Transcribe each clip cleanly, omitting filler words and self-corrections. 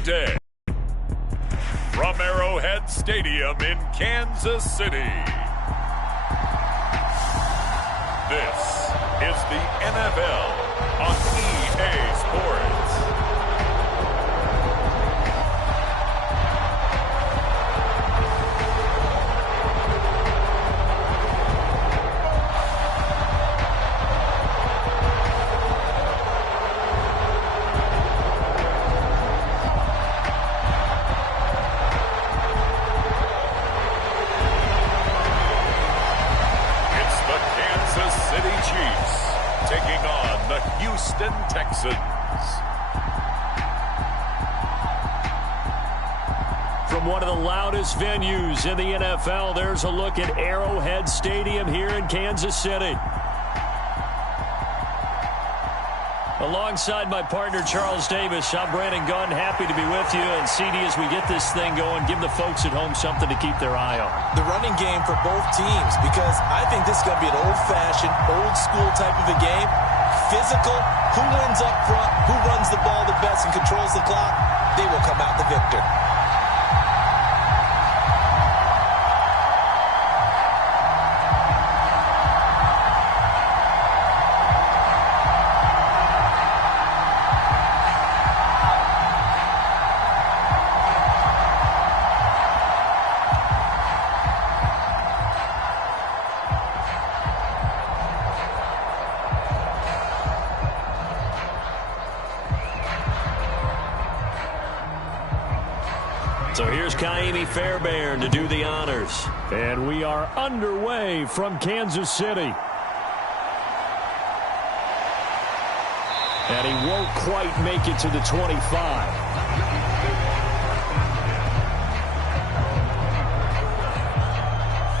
the day. From Arrowhead Stadium in Kansas City, this is the NFL on EA Sports. Texans. From one of the loudest venues in the NFL, there's a look at Arrowhead Stadium here in Kansas City. Alongside my partner, Charles Davis, I'm Brandon Gunn. Happy to be with you. And CD, as we get this thing going, give the folks at home something to keep their eye on. The running game for both teams, because I think this is going to be an old-fashioned, old-school type of a game. Physical, who wins up front, who runs the ball the best and controls the clock, they will come out the victor. So here's Kaimi Fairbairn to do the honors. And we are underway from Kansas City. And he won't quite make it to the 25.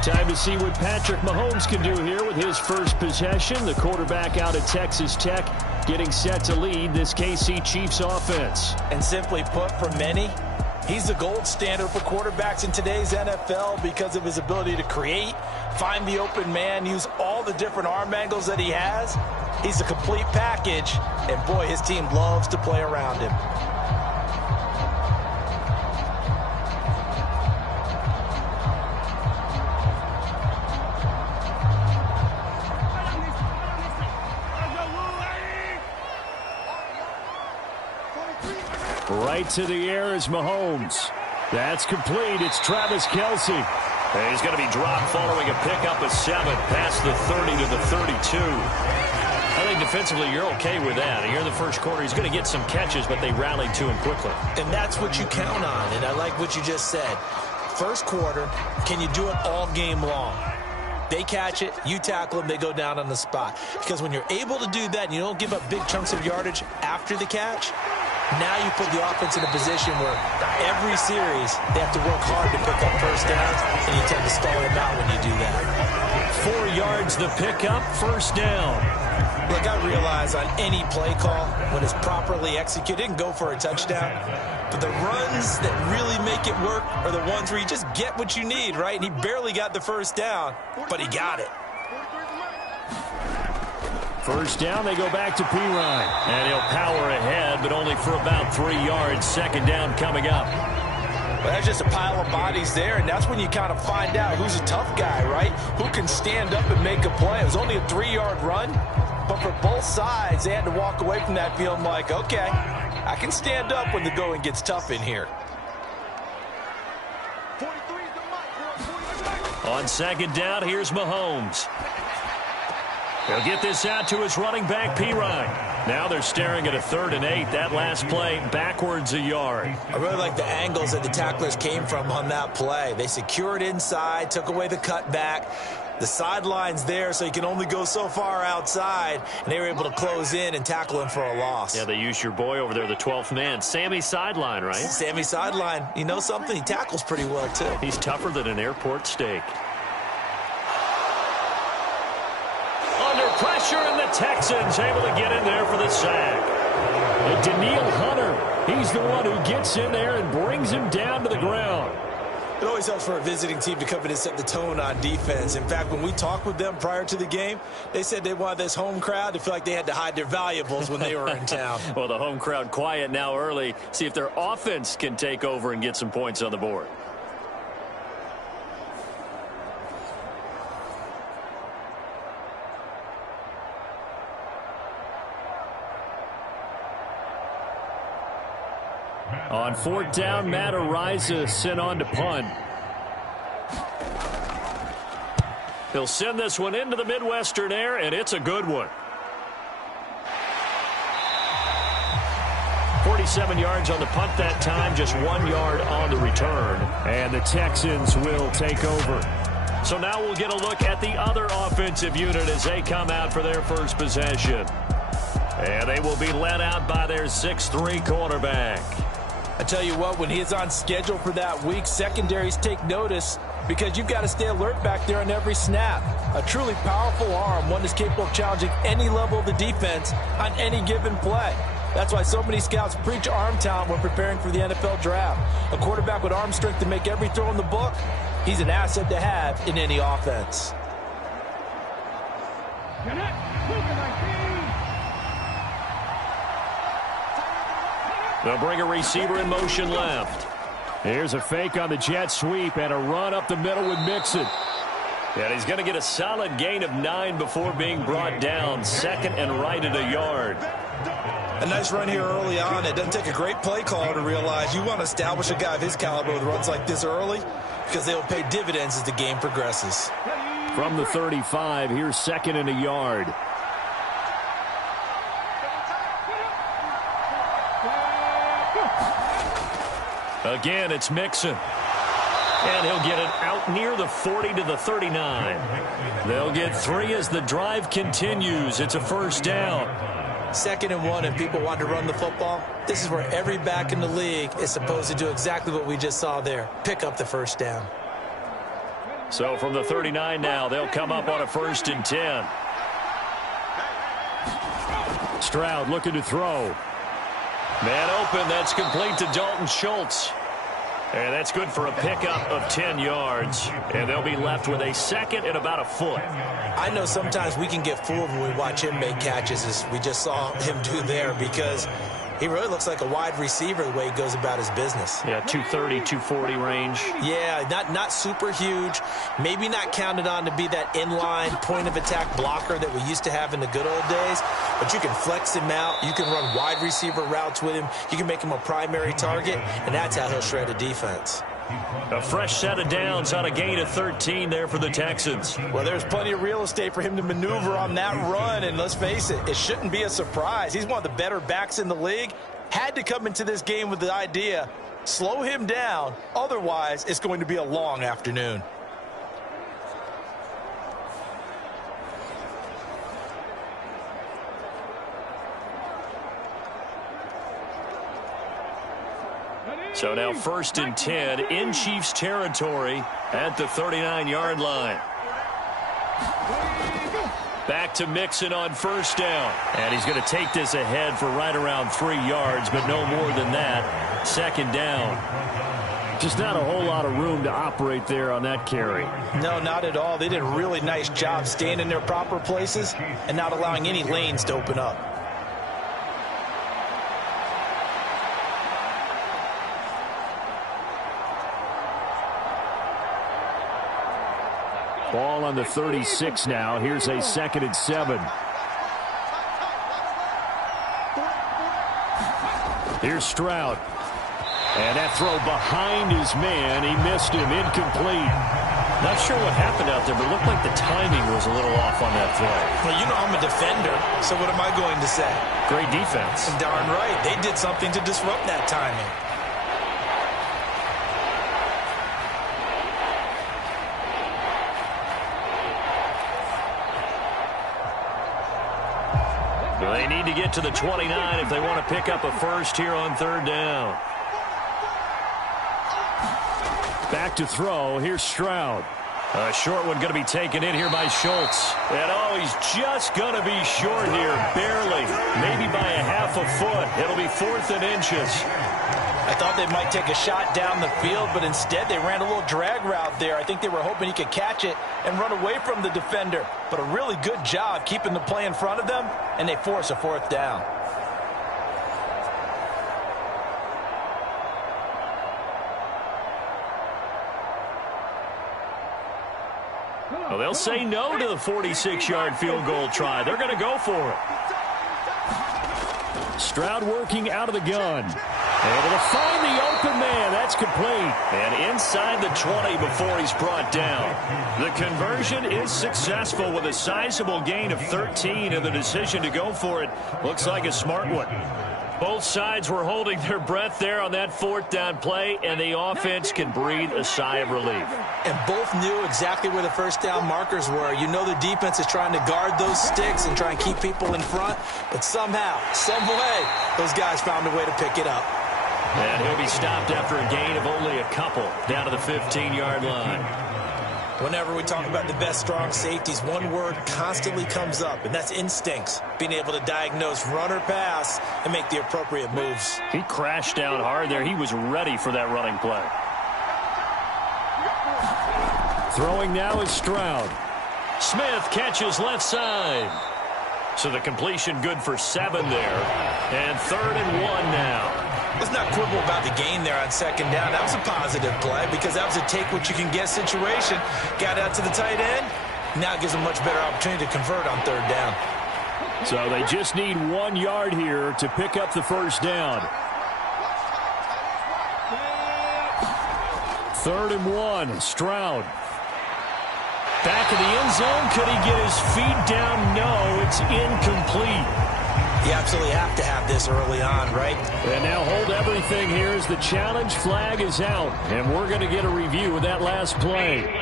Time to see what Patrick Mahomes can do here with his first possession. The quarterback out of Texas Tech getting set to lead this KC Chiefs offense. And simply put, for many, he's the gold standard for quarterbacks in today's NFL because of his ability to create, find the open man, use all the different arm angles that he has. He's a complete package, and boy, his team loves to play around him. Right to the air is Mahomes. That's complete. It's Travis Kelce. And he's going to be dropped following a pickup of 7 past the 30 to the 32. I think defensively you're okay with that. Here in the first quarter, he's going to get some catches, but they rallied to him quickly. And that's what you count on, and I like what you just said. First quarter, can you do it all game long? They catch it, you tackle them, they go down on the spot. Because when you're able to do that and you don't give up big chunks of yardage after the catch, now you put the offense in a position where every series they have to work hard to pick up first downs, and you tend to stall them out when you do that. 4 yards the pickup, first down. Look, I realize on any play call, when it's properly executed, it can go for a touchdown. But the runs that really make it work are the ones where you just get what you need, right? And he barely got the first down, but he got it. First down, they go back to Pirine. And he'll power ahead, but only for about 3 yards. Second down coming up. Well, that's just a pile of bodies there, and that's when you kind of find out who's a tough guy, right? Who can stand up and make a play. It was only a 3-yard run, but for both sides, they had to walk away from that feeling like, okay, I can stand up when the going gets tough in here. On second down, here's Mahomes. He'll get this out to his running back, Pirine. Now they're staring at a 3rd and 8. That last play, backwards a yard. I really like the angles that the tacklers came from on that play. They secured inside, took away the cutback. The sideline's there, so you can only go so far outside, and they were able to close in and tackle him for a loss. Yeah, they used your boy over there, the 12th man. Sammy Sideline, right? Sammy Sideline. You know something? He tackles pretty well, too. He's tougher than an airport steak. Under pressure, and the Texans able to get in there for the sack. And Daniil Hunter, he's the one who gets in there and brings him down to the ground. It always helps for a visiting team to come in and set the tone on defense. In fact, when we talked with them prior to the game, they said they wanted this home crowd to feel like they had to hide their valuables when they were in town. Well, the home crowd quiet now early. See if their offense can take over and get some points on the board. On fourth down, Matt Ariza sent on to punt. He'll send this one into the Midwestern air, and it's a good one. 47 yards on the punt that time, just 1 yard on the return. And the Texans will take over. So now we'll get a look at the other offensive unit as they come out for their first possession. And they will be led out by their 6'3" quarterback. I tell you what, when he is on schedule for that week, secondaries take notice because you've got to stay alert back there on every snap. A truly powerful arm, one that's capable of challenging any level of the defense on any given play. That's why so many scouts preach arm talent when preparing for the NFL draft. A quarterback with arm strength to make every throw in the book, he's an asset to have in any offense. They'll bring a receiver in motion left. Here's a fake on the jet sweep and a run up the middle with Mixon. And he's going to get a solid gain of 9 before being brought down. Second and right at a yard. A nice run here early on. It doesn't take a great play caller to realize you want to establish a guy of his caliber with runs like this early because they will pay dividends as the game progresses. From the 35, here's second and a yard. Again, it's Mixon. And he'll get it out near the 40 to the 39. They'll get 3 as the drive continues. It's a first down. 2nd and 1, and people want to run the football. This is where every back in the league is supposed to do exactly what we just saw there. Pick up the first down. So from the 39 now, they'll come up on a 1st and 10. Stroud looking to throw. Man open, that's complete to Dalton Schultz. And that's good for a pickup of 10 yards. And they'll be left with a second and about a foot. I know sometimes we can get fooled when we watch him make catches, as we just saw him do there, because he really looks like a wide receiver the way he goes about his business. Yeah, 230, 240 range. Yeah, not super huge. Maybe not counted on to be that inline point-of-attack blocker that we used to have in the good old days. But you can flex him out. You can run wide receiver routes with him. You can make him a primary target, and that's how he'll shred a defense. A fresh set of downs on a gain of 13 there for the Texans. Well, there's plenty of real estate for him to maneuver on that run, and let's face it, it shouldn't be a surprise. He's one of the better backs in the league. Had to come into this game with the idea, slow him down, otherwise it's going to be a long afternoon. So now 1st and 10 in Chiefs territory at the 39-yard line. Back to Mixon on 1st down. And he's going to take this ahead for right around 3 yards, but no more than that. 2nd down. Just not a whole lot of room to operate there on that carry. No, not at all. They did a really nice job staying in their proper places and not allowing any lanes to open up. Ball on the 36 now. Here's a 2nd and 7. Here's Stroud. And that throw behind his man. He missed him. Incomplete. Not sure what happened out there, but it looked like the timing was a little off on that throw. Well, you know I'm a defender, so what am I going to say? Great defense. Darn right. They did something to disrupt that timing. They need to get to the 29 if they want to pick up a first here on 3rd down. Back to throw. Here's Stroud. A short one going to be taken in here by Schultz. And oh, he's just going to be short here, barely. Maybe by a half a foot. It'll be 4th and inches. I thought they might take a shot down the field, but instead they ran a little drag route there. I think they were hoping he could catch it and run away from the defender. But a really good job keeping the play in front of them, and they force a 4th down. Well, they'll say no to the 46-yard field goal try. They're going to go for it. Stroud working out of the gun. Able to find the open man. That's complete. And inside the 20 before he's brought down. The conversion is successful with a sizable gain of 13, and the decision to go for it looks like a smart one. Both sides were holding their breath there on that 4th down play, and the offense can breathe a sigh of relief. And both knew exactly where the 1st down markers were. You know the defense is trying to guard those sticks and try and keep people in front, but somehow, some way, those guys found a way to pick it up. And he'll be stopped after a gain of only a couple down to the 15-yard line. Whenever we talk about the best strong safeties, one word constantly comes up, and that's instincts. Being able to diagnose run or pass and make the appropriate moves. He crashed down hard there. He was ready for that running play. Throwing now is Stroud. Smith catches left side. So the completion good for 7 there. And 3rd and 1 now. Let's not quibble about the gain there on 2nd down. That was a positive play because that was a take-what-you-can-get situation. Got out to the tight end. Now it gives them a much better opportunity to convert on 3rd down. So they just need 1 yard here to pick up the 1st down. 3rd and 1, Stroud. Back in the end zone. Could he get his feet down? No, it's incomplete. You absolutely have to have this early on, right? And now hold everything here as the challenge flag is out. And we're going to get a review of that last play. They're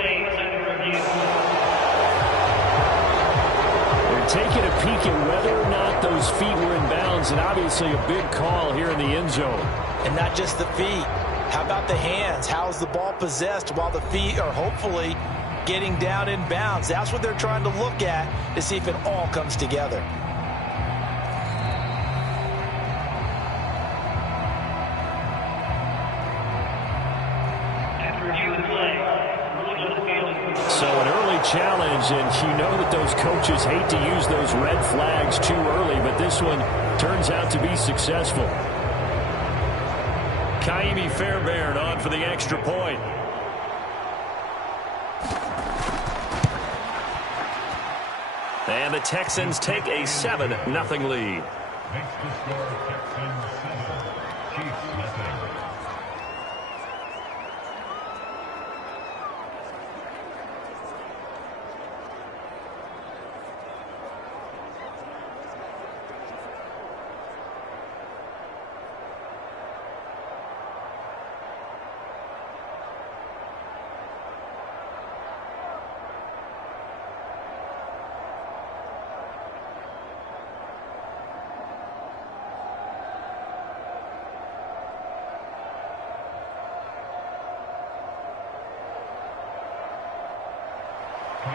taking a peek at whether or not those feet were in bounds, and obviously a big call here in the end zone. And not just the feet. How about the hands? How's the ball possessed while the feet are hopefully getting down in bounds? That's what they're trying to look at to see if it all comes together. So an early challenge, and you know that those coaches hate to use those red flags too early, but this one turns out to be successful. Kaimi Fairbairn on for the extra point. And the Texans take a 7-0 lead. Makes the score Texans 7, Chiefs nothing.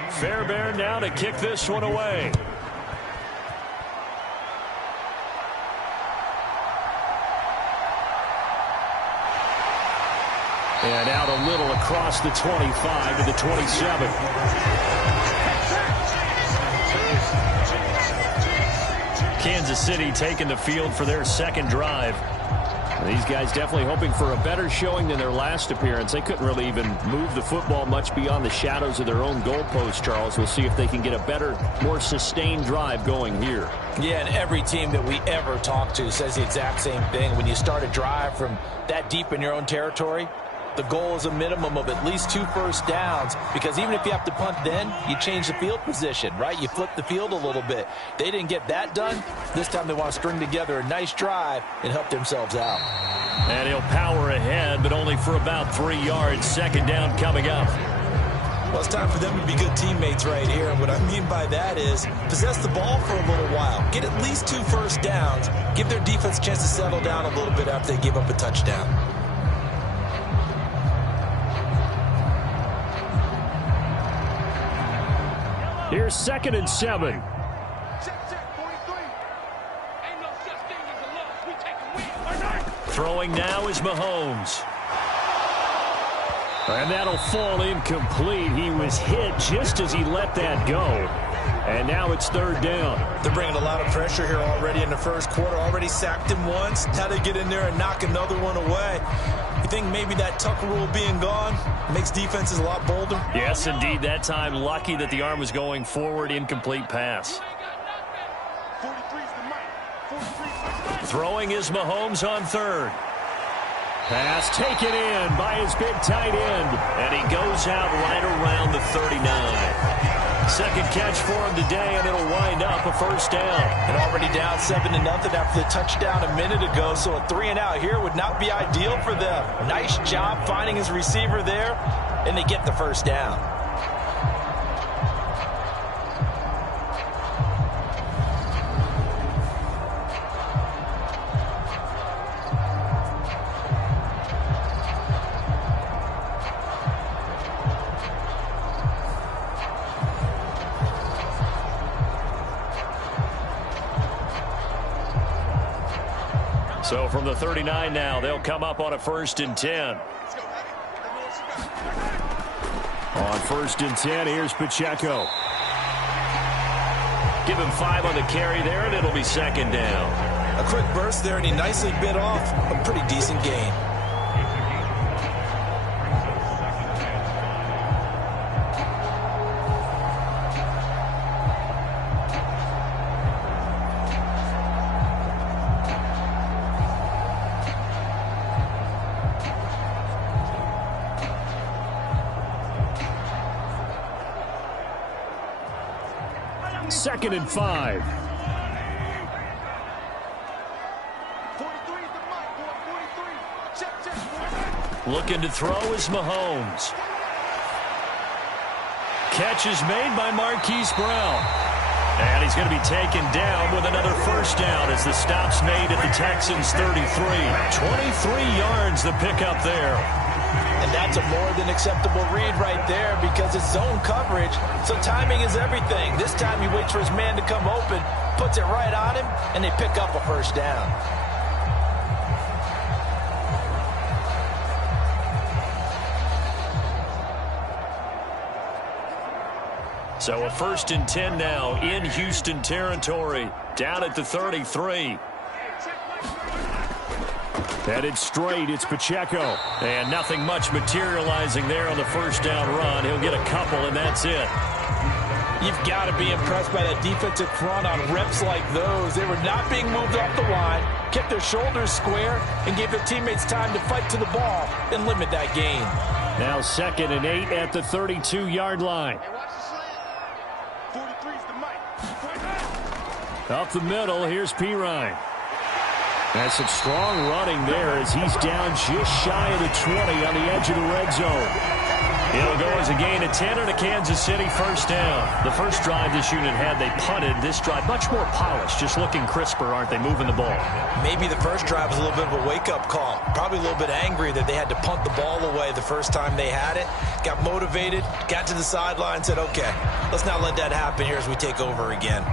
Fairbairn now to kick this one away. And out a little across the 25 to the 27. Kansas City taking the field for their 2nd drive. These guys definitely hoping for a better showing than their last appearance. They couldn't really even move the football much beyond the shadows of their own goalpost, Charles. We'll see if they can get a better, more sustained drive going here. Yeah, and every team that we ever talk to says the exact same thing. When you start a drive from that deep in your own territory, the goal is a minimum of at least 2 first downs, because even if you have to punt then, you change the field position, right? You flip the field a little bit. They didn't get that done. This time they want to string together a nice drive and help themselves out. And he'll power ahead, but only for about 3 yards. 2nd down coming up. Well, it's time for them to be good teammates right here. And what I mean by that is possess the ball for a little while. Get at least 2 first downs. Give their defense a chance to settle down a little bit after they give up a touchdown. Here's 2nd and 7. Throwing now is Mahomes. And that'll fall incomplete. He was hit just as he let that go. And now it's third down. They're bringing a lot of pressure here already in the first quarter. Already sacked him once. Now they get in there and knock another one away. You think maybe that Tucker rule being gone makes defenses a lot bolder? Yes, indeed. That time, lucky that the arm was going forward. Incomplete pass. Throwing is Mahomes on third. Pass taken in by his big tight end. And he goes out right around the 39. Second catch for him today, and it'll wind up a first down. And already down 7-0 after the touchdown a minute ago, so a 3-and-out here would not be ideal for them. Nice job finding his receiver there, and they get the first down. So from the 39 now, they'll come up on a 1st and 10. On 1st and 10, here's Pacheco. Give him 5 on the carry there, and it'll be second down. A quick burst there, and he nicely bit off a pretty decent gain. Second and 5. Looking to throw is Mahomes. Catch is made by Marquise Brown. And he's going to be taken down with another first down as the stop's made at the Texans' 33. 23 yards the pickup there. And that's a more than acceptable read right there because it's zone coverage, so timing is everything. This time he waits for his man to come open, puts it right on him, and they pick up a first down. So a 1st and 10 now in Houston territory, down at the 33. Headed straight, it's Pacheco. And nothing much materializing there on the first down run. He'll get a couple, and that's it. You've got to be impressed by that defensive front on reps like those. They were not being moved off the line, kept their shoulders square, and gave their teammates time to fight to the ball and limit that gain. Now 2nd and 8 at the 32-yard line. Up the middle, here's Pirine. That's some strong running there as he's down just shy of the 20 on the edge of the red zone. It'll go as a gain of 10 and a Kansas City first down. The first drive this unit had, they punted. This drive, much more polished, just looking crisper, aren't they, moving the ball? Maybe the first drive was a little bit of a wake-up call. Probably a little bit angry that they had to punt the ball away the first time they had it. Got motivated, got to the sideline, said, okay, let's not let that happen here as we take over again.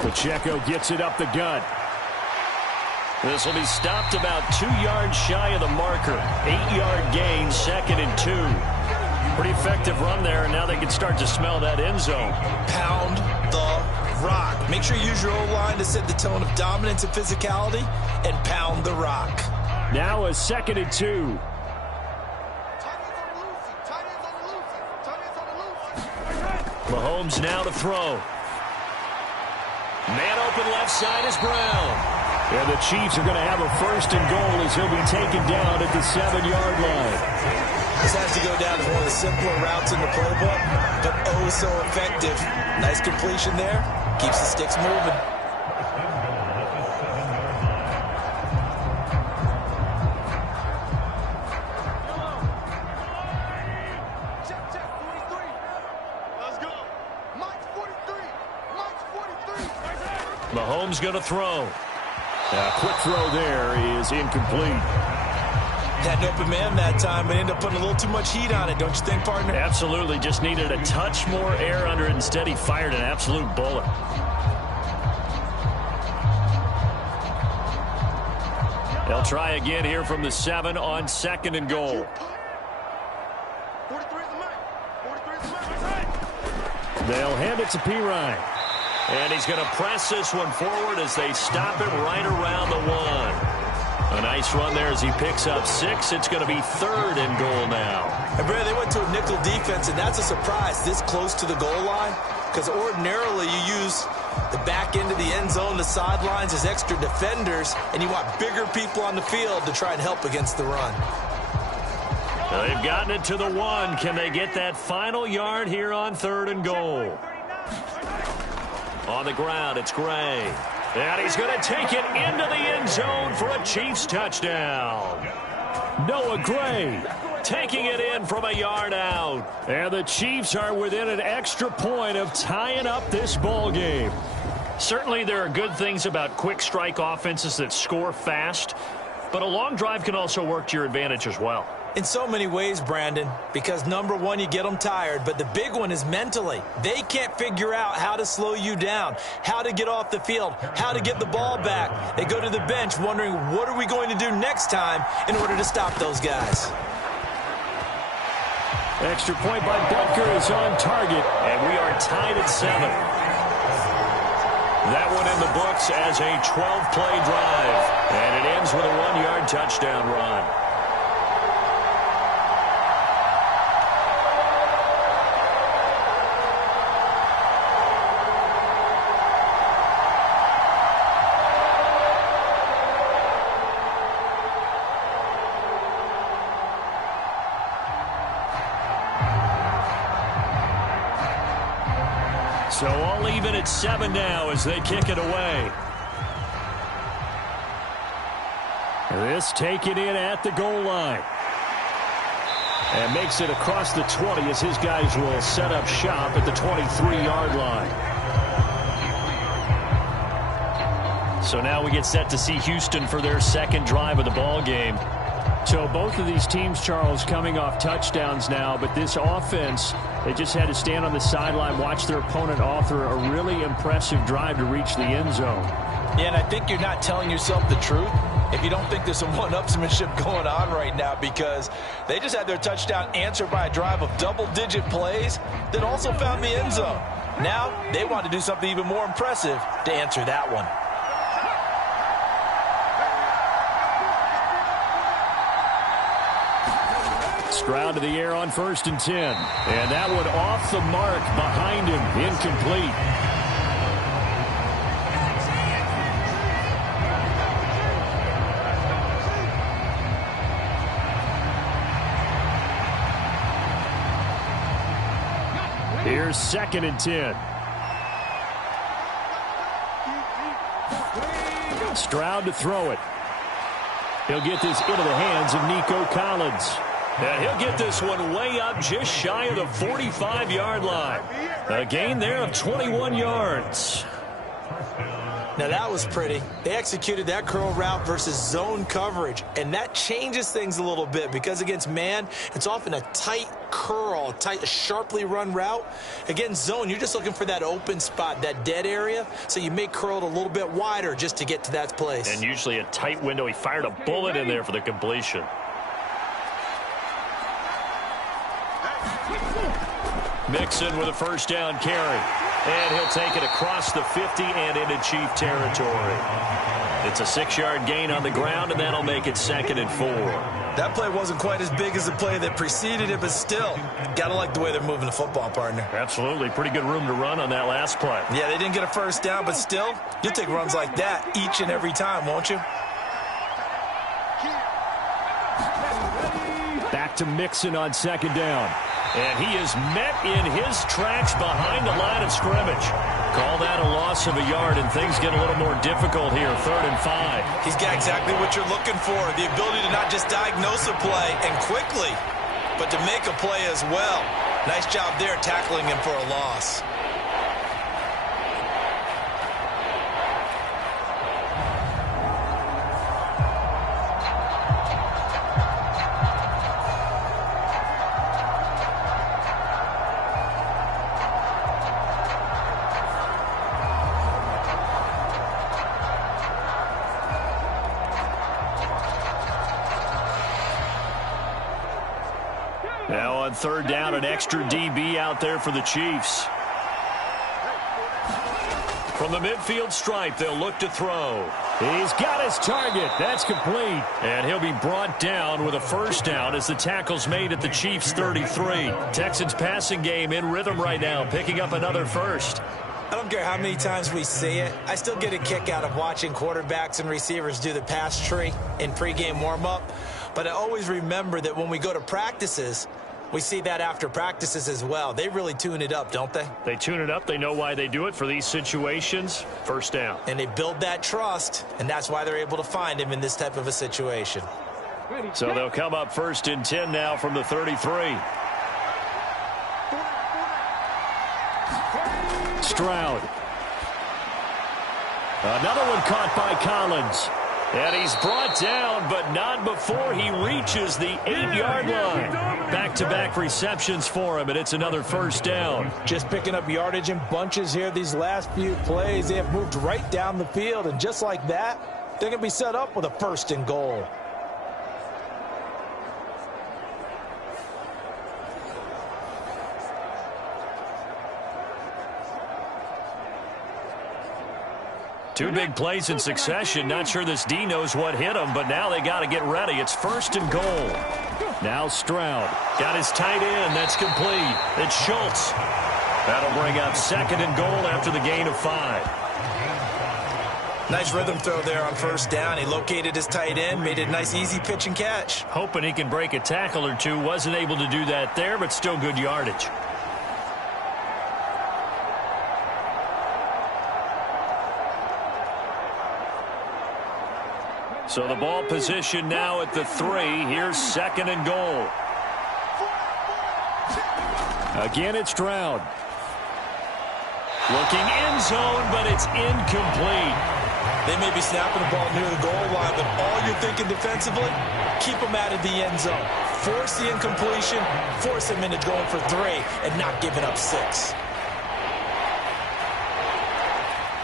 Pacheco gets it up the gut. This will be stopped about 2 yards shy of the marker. 8-yard gain, 2nd and 2. Pretty effective run there, and now they can start to smell that end zone. Pound the rock. Make sure you use your O-line to set the tone of dominance and physicality, and pound the rock. Now a 2nd and 2. Mahomes now to throw. Man open left side is Brown. And the Chiefs are going to have a 1st and goal as he'll be taken down at the 7-yard line. This has to go down as one of the simpler routes in the playbook, but oh so effective. Nice completion there. Keeps the sticks moving. Mahomes going to throw. A quick throw there is incomplete. Had an open man that time, but ended up putting a little too much heat on it, don't you think, partner? Absolutely. Just needed a touch more air under it. Instead, he fired an absolute bullet. They'll try again here from the 7 on 2nd and goal. They'll hand it to Pirine. And he's going to press this one forward as they stop him right around the 1. A nice run there as he picks up 6. It's going to be 3rd and goal now. And Brad, they went to a nickel defense, and that's a surprise this close to the goal line, because ordinarily you use the back end of the end zone, the sidelines as extra defenders, and you want bigger people on the field to try and help against the run. They've gotten it to the 1. Can they get that final yard here on 3rd and goal? On the ground, it's Gray. And he's going to take it into the end zone for a Chiefs touchdown. Noah Gray taking it in from a yard out. And the Chiefs are within an extra point of tying up this ball game. Certainly there are good things about quick strike offenses that score fast, but a long drive can also work to your advantage as well. In so many ways, Brandon, because number one, you get them tired, but the big one is mentally. They can't figure out how to slow you down, how to get off the field, how to get the ball back. They go to the bench wondering, what are we going to do next time in order to stop those guys? Extra point by Butker is on target, and we are tied at 7. That one in the books as a 12-play drive, and it ends with a 1-yard touchdown run. So all even at 7 now as they kick it away. This taken in at the goal line. And makes it across the 20 as his guys will set up shop at the 23-yard line. So now we get set to see Houston for their second drive of the ball game. So both of these teams, Charles, coming off touchdowns now, but this offense, they just had to stand on the sideline, watch their opponent author a really impressive drive to reach the end zone. Yeah, and I think you're not telling yourself the truth if you don't think there's some one-upsmanship going on right now, because they just had their touchdown answered by a drive of double-digit plays that also found the end zone. Now they want to do something even more impressive to answer that one. Stroud to the air on 1st and 10. And that one off the mark behind him. Incomplete. Here's 2nd and 10. Stroud to throw it. He'll get this into the hands of Nico Collins. And he'll get this one way up just shy of the 45-yard line. A gain there of 21 yards. Now that was pretty. They executed that curl route versus zone coverage, and that changes things a little bit because against man, it's often a tight curl, tight, sharply run route. Against zone, you're just looking for that open spot, that dead area, so you may curl it a little bit wider just to get to that place. And usually a tight window. He fired a bullet in there for the completion. Mixon with a first down carry. And he'll take it across the 50 and into Chief territory. It's a 6-yard gain on the ground, and that'll make it 2nd and 4. That play wasn't quite as big as the play that preceded it, but still, gotta like the way they're moving the football, partner. Absolutely. Pretty good room to run on that last play. Yeah, they didn't get a first down, but still, you'll take runs like that each and every time, won't you? Back to Mixon on 2nd down. And he is met in his tracks behind the line of scrimmage. Call that a loss of a yard, and things get a little more difficult here, 3rd and 5. He's got exactly what you're looking for, the ability to not just diagnose a play and quickly, but to make a play as well. Nice job there tackling him for a loss. Now on third down, an extra DB out there for the Chiefs. From the midfield stripe, they'll look to throw. He's got his target. That's complete. And he'll be brought down with a first down as the tackle's made at the Chiefs' 33. Texans passing game in rhythm right now, picking up another first. I don't care how many times we see it. I still get a kick out of watching quarterbacks and receivers do the pass tree in pregame warm-up. But I always remember that when we go to practices, we see that after practices as well. They really tune it up, don't they? They tune it up. They know why they do it for these situations. First down. And they build that trust, and that's why they're able to find him in this type of a situation. So they'll come up first and 10 now from the 33. Stroud. Another one caught by Collins. And he's brought down, but not before he reaches the 8-yard line. Back-to-back receptions for him, and it's another first down. Just picking up yardage in bunches here these last few plays. They have moved right down the field, and just like that, they're going to be set up with a first and goal. Two big plays in succession. Not sure this D knows what hit him, but now they got to get ready. It's first and goal. Now Stroud. Got his tight end. That's complete. It's Schultz. That'll bring up second and goal after the gain of 5. Nice rhythm throw there on first down. He located his tight end, made it a nice, easy pitch and catch. Hoping he can break a tackle or two. Wasn't able to do that there, but still good yardage. So the ball position now at the 3. Here's second and goal. Again, it's Stroud. Looking end zone, but it's incomplete. They may be snapping the ball near the goal line, but all you're thinking defensively, keep them out of the end zone. Force the incompletion, force them into going for 3, and not giving up 6.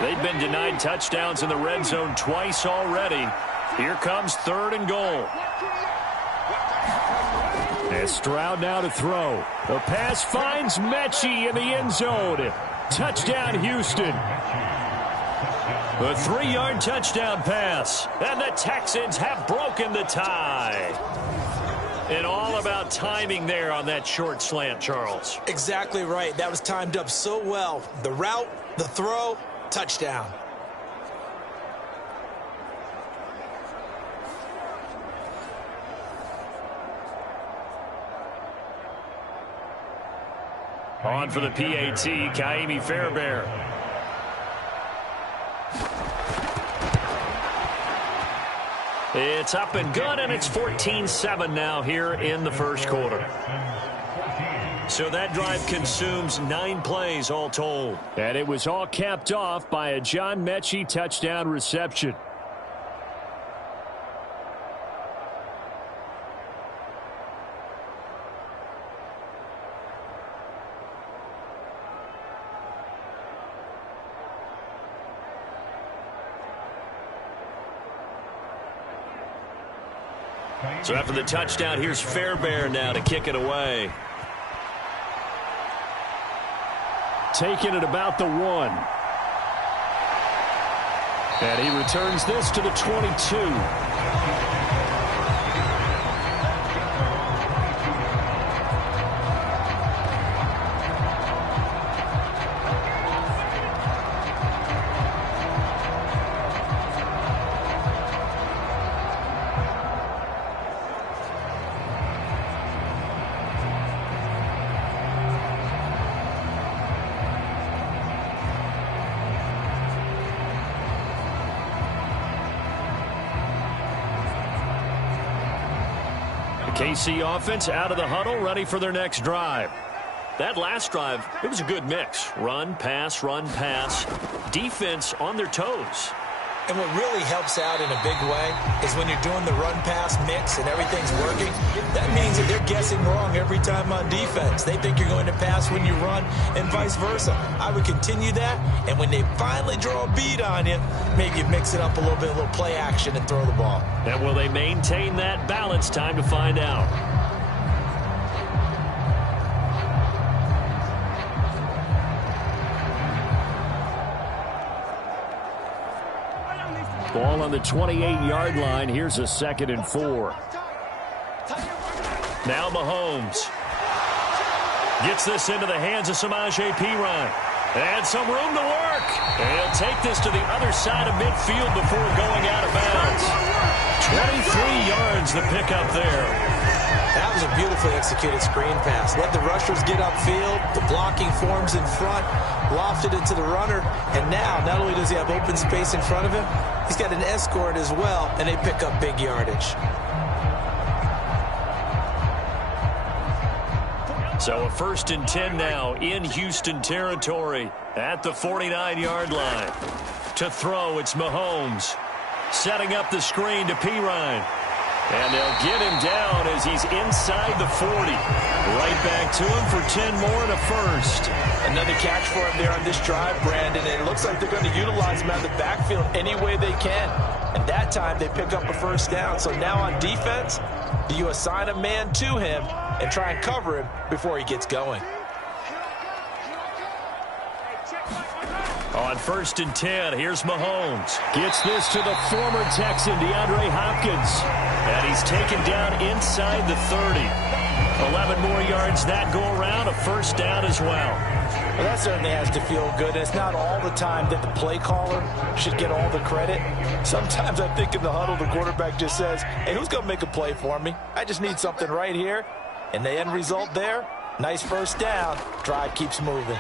They've been denied touchdowns in the red zone twice already. Here comes third and goal. And Stroud now to throw. The pass finds Mechie in the end zone. Touchdown, Houston. A 3-yard touchdown pass. And the Texans have broken the tie. And all about timing there on that short slant, Charles. Exactly right. That was timed up so well. The route, the throw, touchdown. On for the PAT, Kaimi Fairbairn. It's up and good, and it's 14-7 now here in the first quarter. So that drive consumes 9 plays all told. And it was all capped off by a John Mechie touchdown reception. So after the touchdown, here's Fairbairn now to kick it away. Taking it about the 1. And he returns this to the 22. KC offense out of the huddle, ready for their next drive. That last drive, it was a good mix. Run, pass, defense on their toes. And what really helps out in a big way is when you're doing the run-pass mix and everything's working, that means that they're guessing wrong every time on defense. They think you're going to pass when you run and vice versa. I would continue that, and when they finally draw a beat on you, maybe you mix it up a little bit, a little play action and throw the ball. And will they maintain that balance? Time to find out. Ball on the 28-yard line. Here's a 2nd and 4. Now Mahomes gets this into the hands of Samaje Perine. And some room to work. And he'll take this to the other side of midfield before going out of bounds. 23 yards the pickup there. That was a beautifully executed screen pass. Let the rushers get upfield. The blocking forms in front. Lofted it to the runner. And now, not only does he have open space in front of him, he's got an escort as well, and they pick up big yardage. So a 1st and 10 now in Houston territory at the 49-yard line. To throw, it's Mahomes. Setting up the screen to Perine. And they'll get him down as he's inside the 40. Right back to him for 10 more and a first. Another catch for him there on this drive, Brandon. And it looks like they're going to utilize him out of the backfield any way they can. And that time they pick up a first down. So now on defense, do you assign a man to him and try and cover him before he gets going? On 1st and 10, here's Mahomes. Gets this to the former Texan, DeAndre Hopkins. And he's taken down inside the 30. 11 more yards that go around, a first down as well. Well, that certainly has to feel good. And it's not all the time that the play caller should get all the credit. Sometimes I think in the huddle, the quarterback just says, hey, who's going to make a play for me? I just need something right here. And the end result there, nice first down. Drive keeps moving.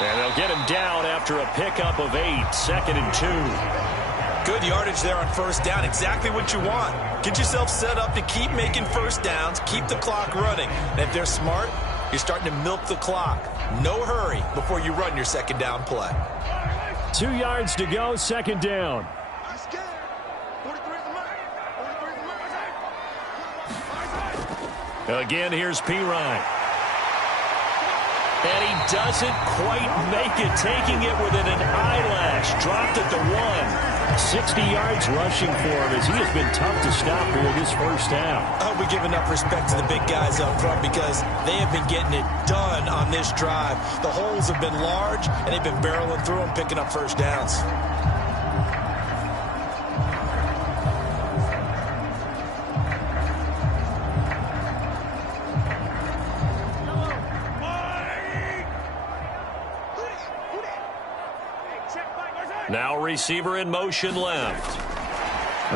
And they'll get him down after a pickup of 8, 2nd and 2. Good yardage there on first down. Exactly what you want. Get yourself set up to keep making first downs, keep the clock running. And if they're smart, you're starting to milk the clock. No hurry before you run your second down play. 2 yards to go, 2nd down. Again, here's Perine. And he doesn't quite make it, taking it within an eyelash. Dropped at the 1. 60 yards rushing for him as he has been tough to stop here this first down. I hope we give enough respect to the big guys up front because they have been getting it done on this drive. The holes have been large, and they've been barreling through them, picking up first downs. Now receiver in motion left.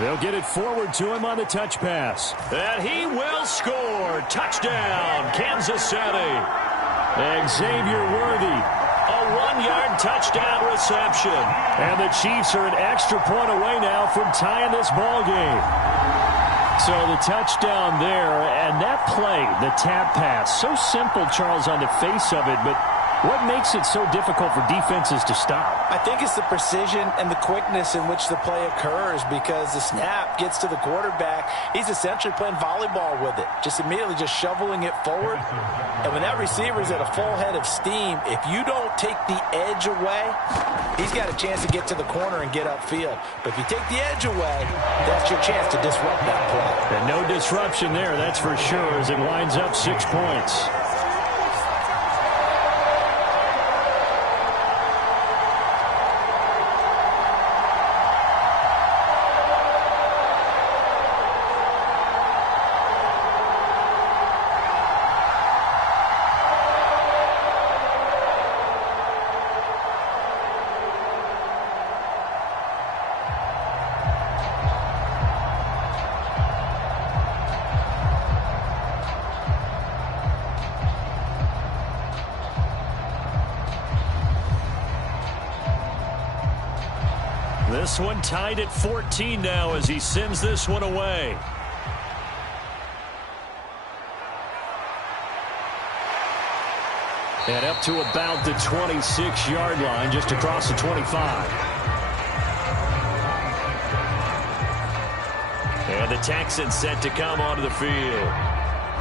They'll get it forward to him on the touch pass. And he will score. Touchdown, Kansas City. Xavier Worthy. A 1-yard touchdown reception. And the Chiefs are an extra point away now from tying this ball game. So the touchdown there, and that play, the tap pass, so simple, Charles, on the face of it, but what makes it so difficult for defenses to stop? I think it's the precision and the quickness in which the play occurs because the snap gets to the quarterback. He's essentially playing volleyball with it, just immediately just shoveling it forward. And when that receiver's at a full head of steam, if you don't take the edge away, he's got a chance to get to the corner and get upfield. But if you take the edge away, that's your chance to disrupt that play. And no disruption there, that's for sure, as it winds up 6 points. This one tied at 14 now as he sends this one away. And up to about the 26-yard line, just across the 25. And the Texans set to come onto the field.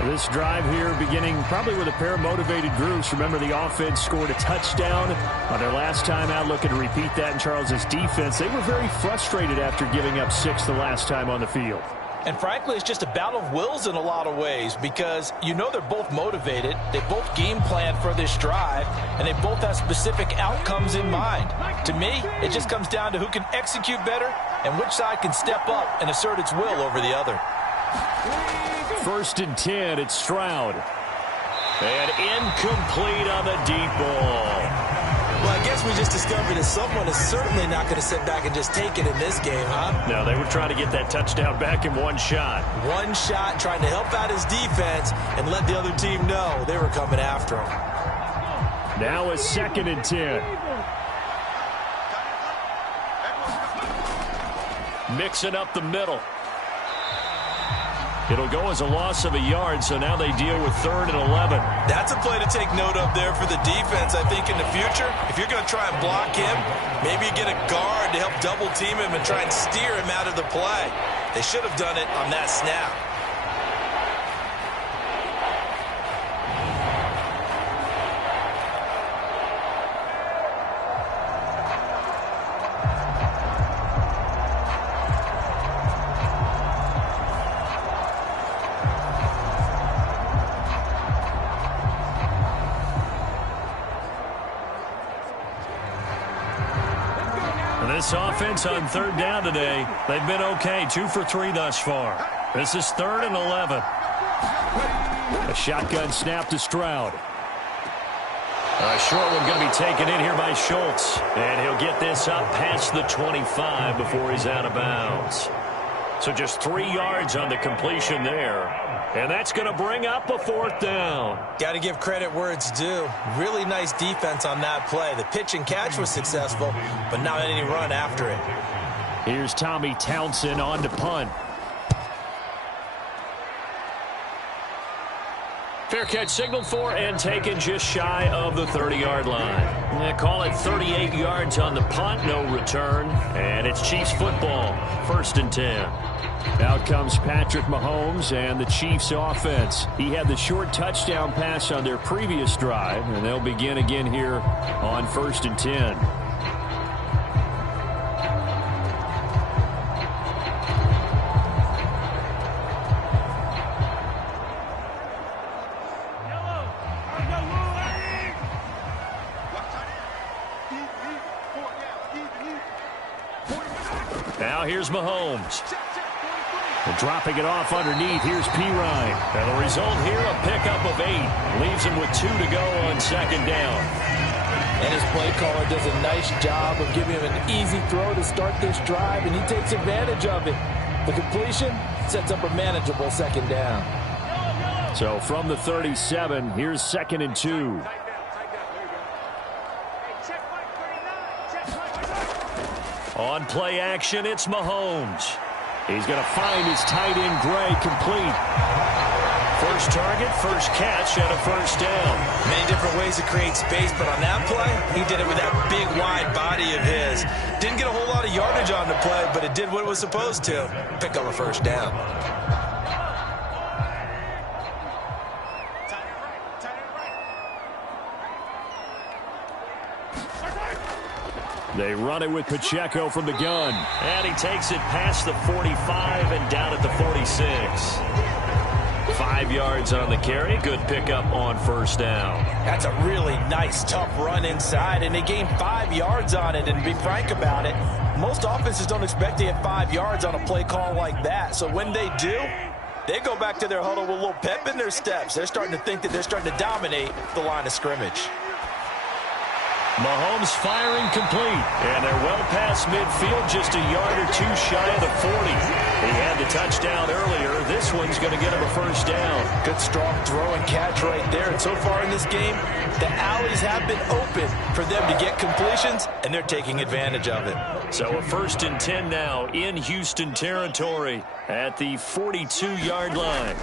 This drive here beginning probably with a pair of motivated groups. Remember, the offense scored a touchdown on their last time out, looking to repeat that in Charles's defense. They were very frustrated after giving up 6 the last time on the field. And frankly, it's just a battle of wills in a lot of ways because you know they're both motivated, they both game plan for this drive, and they both have specific outcomes in mind. To me, it just comes down to who can execute better and which side can step up and assert its will over the other. 1st and 10, it's Stroud. And incomplete on the deep ball. Well, I guess we just discovered that someone is certainly not going to sit back and just take it in this game, huh? No, they were trying to get that touchdown back in one shot. One shot, trying to help out his defense and let the other team know they were coming after him. Now a 2nd and 10. Mixing up the middle. It'll go as a loss of a yard, so now they deal with 3rd and 11. That's a play to take note of there for the defense, I think, in the future. If you're going to try and block him, maybe you get a guard to help double team him and try and steer him out of the play. They should have done it on that snap. This offense on 3rd down today, they've been okay. 2 for 3 thus far. This is 3rd and 11. A shotgun snap to Stroud. A short one going to be taken in here by Schultz. And he'll get this up past the 25 before he's out of bounds. So just 3 yards on the completion there. And that's going to bring up a 4th down. Got to give credit where it's due. Really nice defense on that play. The pitch and catch was successful, but not any run after it. Here's Tommy Townsend on to punt. Fair catch signaled for and taken just shy of the 30-yard line. They call it 38 yards on the punt, no return. And it's Chiefs football, 1st and 10. Out comes Patrick Mahomes and the Chiefs offense. He had the short touchdown pass on their previous drive, and they'll begin again here on 1st and 10. Now here's Mahomes. And dropping it off underneath, here's Pirine. And the result here, a pickup of 8. Leaves him with 2 to go on 2nd down. And his play caller does a nice job of giving him an easy throw to start this drive, and he takes advantage of it. The completion sets up a manageable 2nd down. So from the 37, here's 2nd and 2. On play action, it's Mahomes. He's going to find his tight end, Gray, complete. First target, first catch, and a 1st down. Many different ways to create space, but on that play, he did it with that big, wide body of his. Didn't get a whole lot of yardage on the play, but it did what it was supposed to. Pick up a 1st down. They run it with Pacheco from the gun. And he takes it past the 45 and down at the 46. 5 yards on the carry. Good pickup on 1st down. That's a really nice, tough run inside, and they gained 5 yards on it. And to be frank about it, most offenses don't expect to get 5 yards on a play call like that. So when they do, they go back to their huddle with a little pep in their steps. They're starting to think that they're starting to dominate the line of scrimmage. Mahomes firing complete. And they're well past midfield, just a yard or 2 shy of the 40. He had the touchdown earlier. This one's going to get him a 1st down. Good strong throw and catch right there. And so far in this game, the alleys have been open for them to get completions, and they're taking advantage of it. So a 1st and 10 now in Houston territory at the 42-yard line.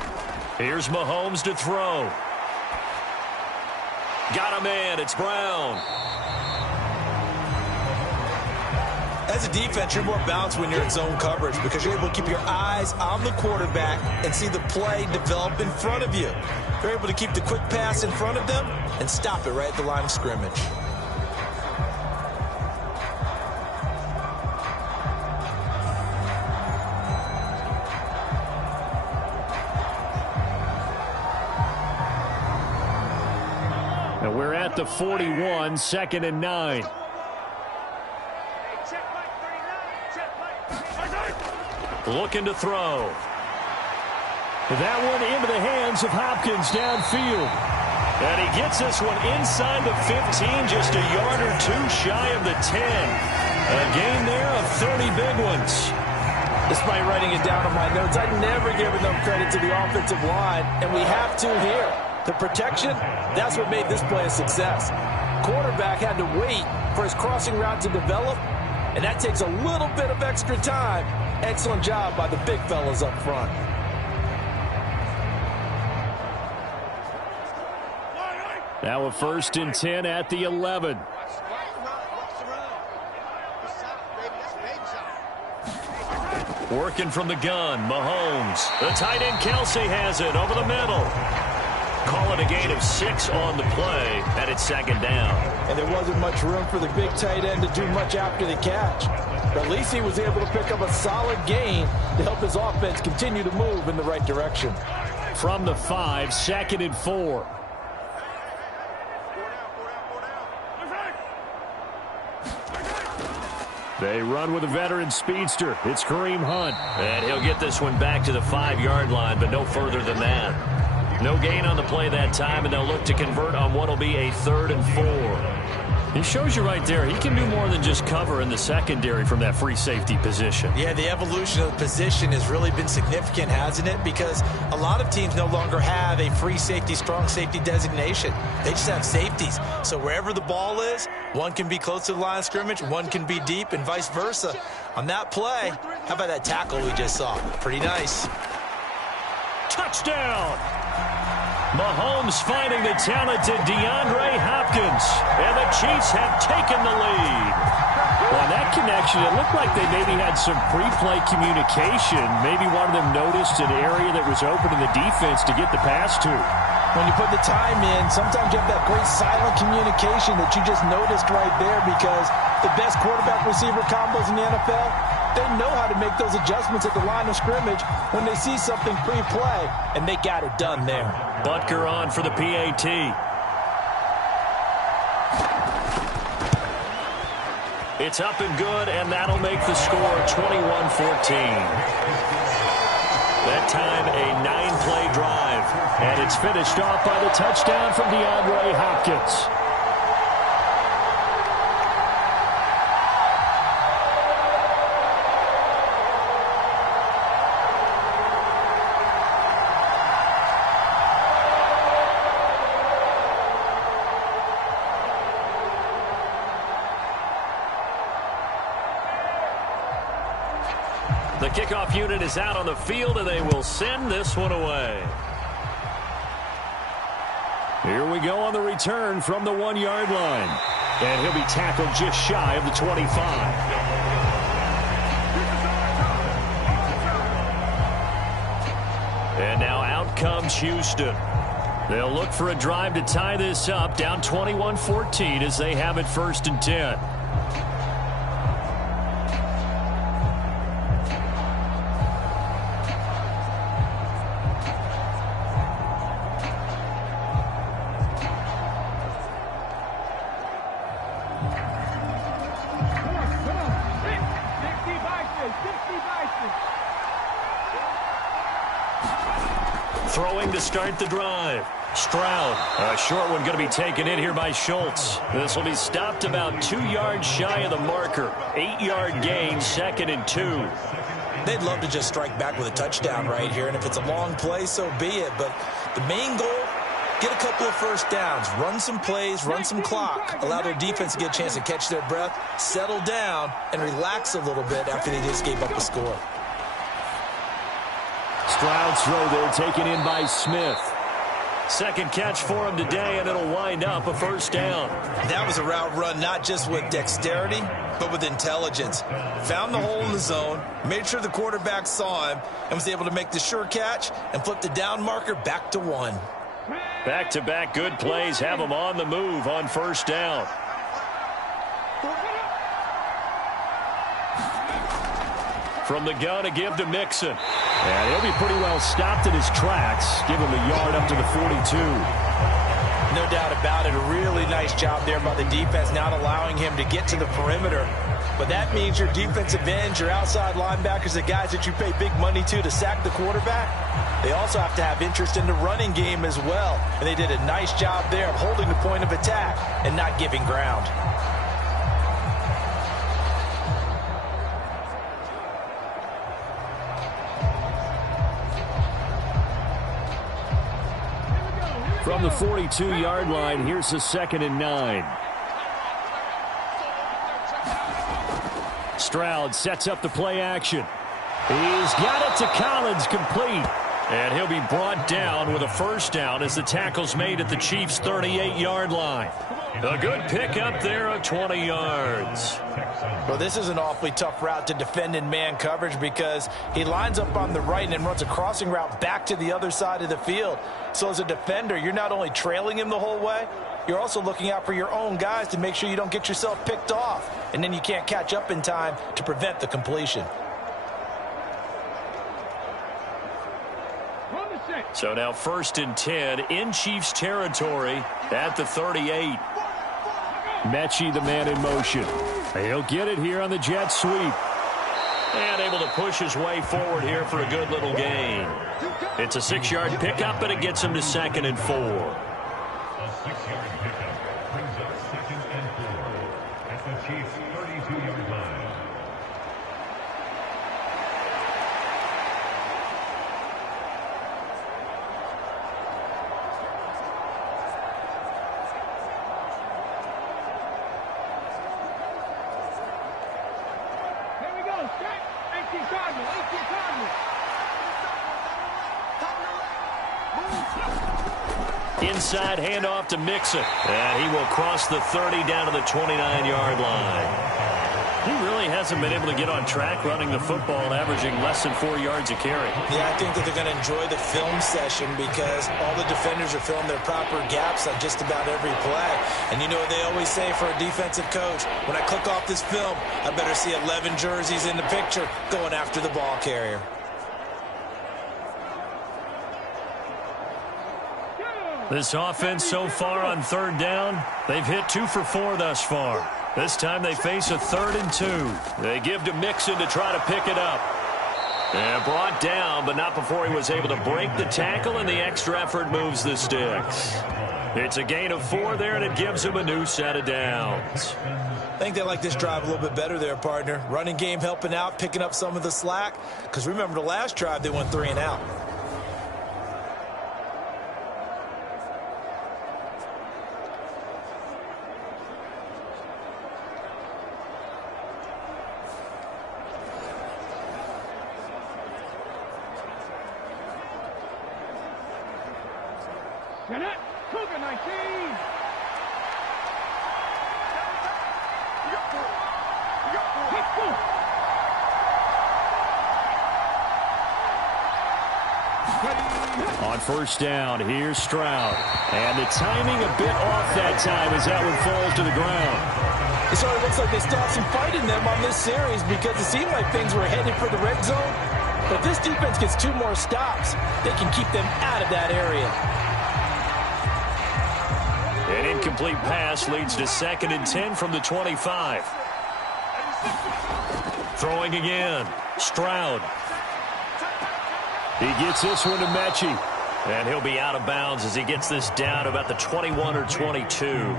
Here's Mahomes to throw. Got a man. It's Brown. As a defense, you're more balanced when you're in zone coverage because you're able to keep your eyes on the quarterback and see the play develop in front of you. You're able to keep the quick pass in front of them and stop it right at the line of scrimmage. at the 41, 2nd and 9. Looking to throw. That one into the hands of Hopkins downfield. And he gets this one inside the 15, just a yard or two shy of the 10. A gain there of 30 big ones. Despite writing it down on my notes, I never give enough credit to the offensive line, and we have to here. The protection, that's what made this play a success. Quarterback had to wait for his crossing route to develop, and that takes a little bit of extra time. Excellent job by the big fellas up front. Now a 1st and 10 at the 11. Working from the gun, Mahomes. The tight end, Kelce, has it over the middle. Call it a gain of 6 on the play, and it's 2nd down. And there wasn't much room for the big tight end to do much after the catch. But at least he was able to pick up a solid gain to help his offense continue to move in the right direction. From the 5, 2nd and 4. They run with a veteran speedster. It's Kareem Hunt. And he'll get this one back to the 5-yard line, but no further than that. No gain on the play that time, and they'll look to convert on what will be a 3rd and 4. He shows you right there, he can do more than just cover in the secondary from that free safety position. Yeah, the evolution of the position has really been significant, hasn't it? Because a lot of teams no longer have a free safety, strong safety designation. They just have safeties. So wherever the ball is, one can be close to the line of scrimmage, one can be deep, and vice versa. On that play, how about that tackle we just saw? Pretty nice. Touchdown! Mahomes finding the talented DeAndre Hopkins. And the Chiefs have taken the lead. Well, that connection, it looked like they maybe had some pre-play communication. Maybe one of them noticed an area that was open in the defense to get the pass to. When you put the time in, sometimes you have that great silent communication that you just noticed right there, because the best quarterback-receiver combos in the NFL, they know how to make those adjustments at the line of scrimmage when they see something pre-play, and they got it done there. Butker on for the PAT. It's up and good, and that'll make the score 21-14. That time, a 9-play drive. And it's finished off by the touchdown from DeAndre Hopkins. The kickoff unit is out on the field, and they will send this one away. Here we go on the return from the 1-yard line. And he'll be tackled just shy of the 25. And now out comes Houston. They'll look for a drive to tie this up, down 21-14 as they have it 1st and 10. Throwing to start the drive. Stroud. A short one going to be taken in here by Schultz. This will be stopped about 2 yards shy of the marker. 8-yard gain, 2nd and 2. They'd love to just strike back with a touchdown right here, and if it's a long play, so be it. But the main goal, get a couple of first downs, run some plays, run some clock, allow their defense to get a chance to catch their breath, settle down, and relax a little bit after they just gave up a score. Stroud's throw there taken in by Smith. Second catch for him today, and it'll wind up a 1st down. That was a route run not just with dexterity, but with intelligence. Found the hole in the zone, made sure the quarterback saw him, and was able to make the sure catch and flip the down marker back to 1. Back-to-back good plays have him on the move on 1st down. From the gun, a give to Mixon. And he'll be pretty well stopped in his tracks. Give him a yard up to the 42. No doubt about it. A really nice job there by the defense, not allowing him to get to the perimeter. But that means your defensive ends, your outside linebackers, the guys that you pay big money to sack the quarterback, they also have to have interest in the running game as well. And they did a nice job there of holding the point of attack and not giving ground. From the 42-yard line, here's the 2nd and 9. Stroud sets up the play action. He's got it to Collins, complete. And he'll be brought down with a first down as the tackle's made at the Chiefs' 38-yard line. A good pickup there of 20 yards. Well, this is an awfully tough route to defend in man coverage because he lines up on the right and then runs a crossing route back to the other side of the field. So as a defender, you're not only trailing him the whole way, you're also looking out for your own guys to make sure you don't get yourself picked off. And then you can't catch up in time to prevent the completion. So now 1st and 10 in Chiefs territory at the 38. Mechie, the man in motion. He'll get it here on the jet sweep. And able to push his way forward here for a good little gain. It's a 6-yard pickup, but it gets him to 2nd and 4. A 6-yard pickup brings up 2nd and 4 at the Chiefs' 32-yard line. Inside handoff to Mixon. And he will cross the 30 down to the 29-yard line. He really hasn't been able to get on track running the football, averaging less than 4 yards a carry. Yeah, I think that they're going to enjoy the film session because all the defenders are filling their proper gaps on just about every play. And you know what they always say for a defensive coach? When I click off this film, I better see 11 jerseys in the picture going after the ball carrier. This offense so far on 3rd down, they've hit 2 for 4 thus far. This time they face a 3rd and 2. They give to Mixon to try to pick it up. And brought down, but not before he was able to break the tackle, and the extra effort moves the sticks. It's a gain of 4 there, and it gives him a new set of downs. I think they like this drive a little bit better there, partner. Running game helping out, picking up some of the slack. Because remember the last drive, they went 3 and out. On 1st down, here's Stroud. And the timing a bit off that time as that one falls to the ground. It sort of looks like they still have some fight in them on this series because it seemed like things were headed for the red zone. But if this defense gets 2 more stops, they can keep them out of that area. An incomplete pass leads to 2nd and 10 from the 25. Throwing again. Stroud. He gets this one to Mechie. And he'll be out of bounds as he gets this down to about the 21 or 22.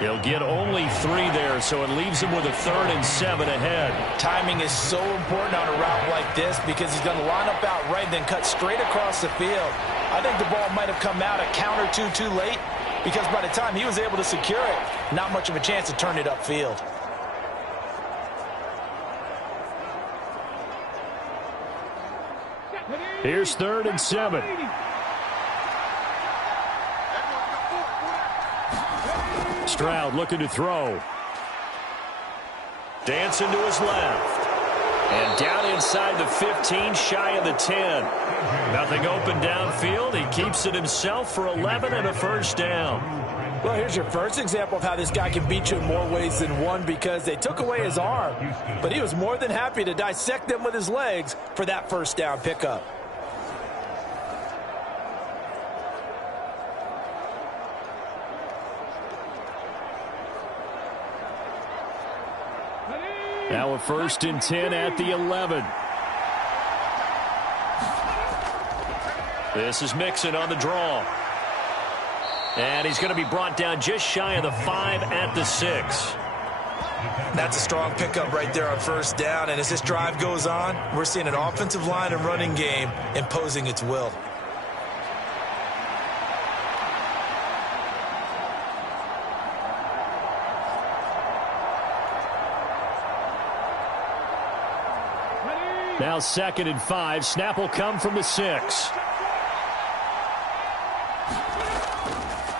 He'll get only 3 there, so it leaves him with a 3rd and 7 ahead. Timing is so important on a route like this because he's going to line up out right and then cut straight across the field. I think the ball might have come out a count or two too late because by the time he was able to secure it, not much of a chance to turn it upfield. Here's 3rd and 7. Stroud looking to throw. Dancing to his left. And down inside the 15, shy of the 10. Nothing open downfield. He keeps it himself for 11 and a first down. Well, here's your first example of how this guy can beat you in more ways than one because they took away his arm, but he was more than happy to dissect them with his legs for that first down pickup. Now a 1st and 10 at the 11. This is Mixon on the draw. And he's going to be brought down just shy of the 5 at the 6. That's a strong pickup right there on 1st down. And as this drive goes on, we're seeing an offensive line and running game imposing its will. Now 2nd and 5. Snap will come from the 6.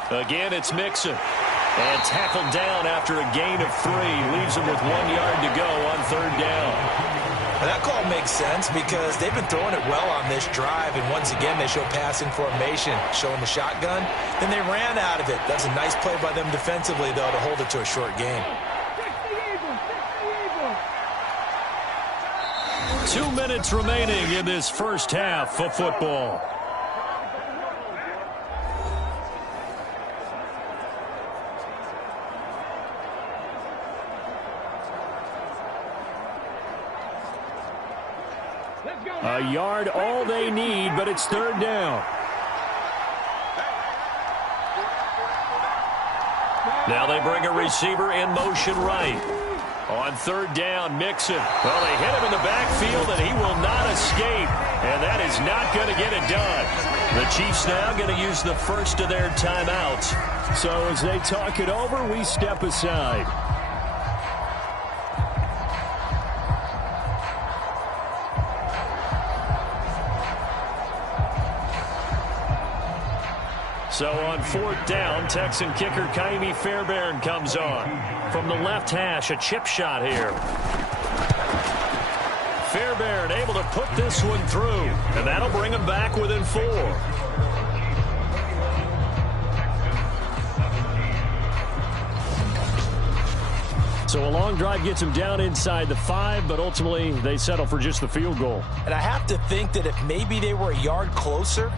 Again, it's Mixon. And tackled down after a gain of 3. Leaves him with 1 yard to go on 3rd down. And that call makes sense because they've been throwing it well on this drive. And once again, they show passing formation, showing the shotgun. Then they ran out of it. That's a nice play by them defensively, though, to hold it to a short gain. 2 minutes remaining in this first half of football. A yard, all they need, but it's 3rd down. Now they bring a receiver in motion right. On 3rd down, Mixon. Well, they hit him in the backfield, and he will not escape. And that is not going to get it done. The Chiefs now going to use the first of their timeouts. So as they talk it over, we step aside. So on 4th down, Texan kicker Kaimi Fairbairn comes on. From the left hash, a chip shot here. Fairbairn able to put this one through, and that'll bring him back within 4. So a long drive gets him down inside the 5, but ultimately they settle for just the field goal. And I have to think that if maybe they were a yard closer,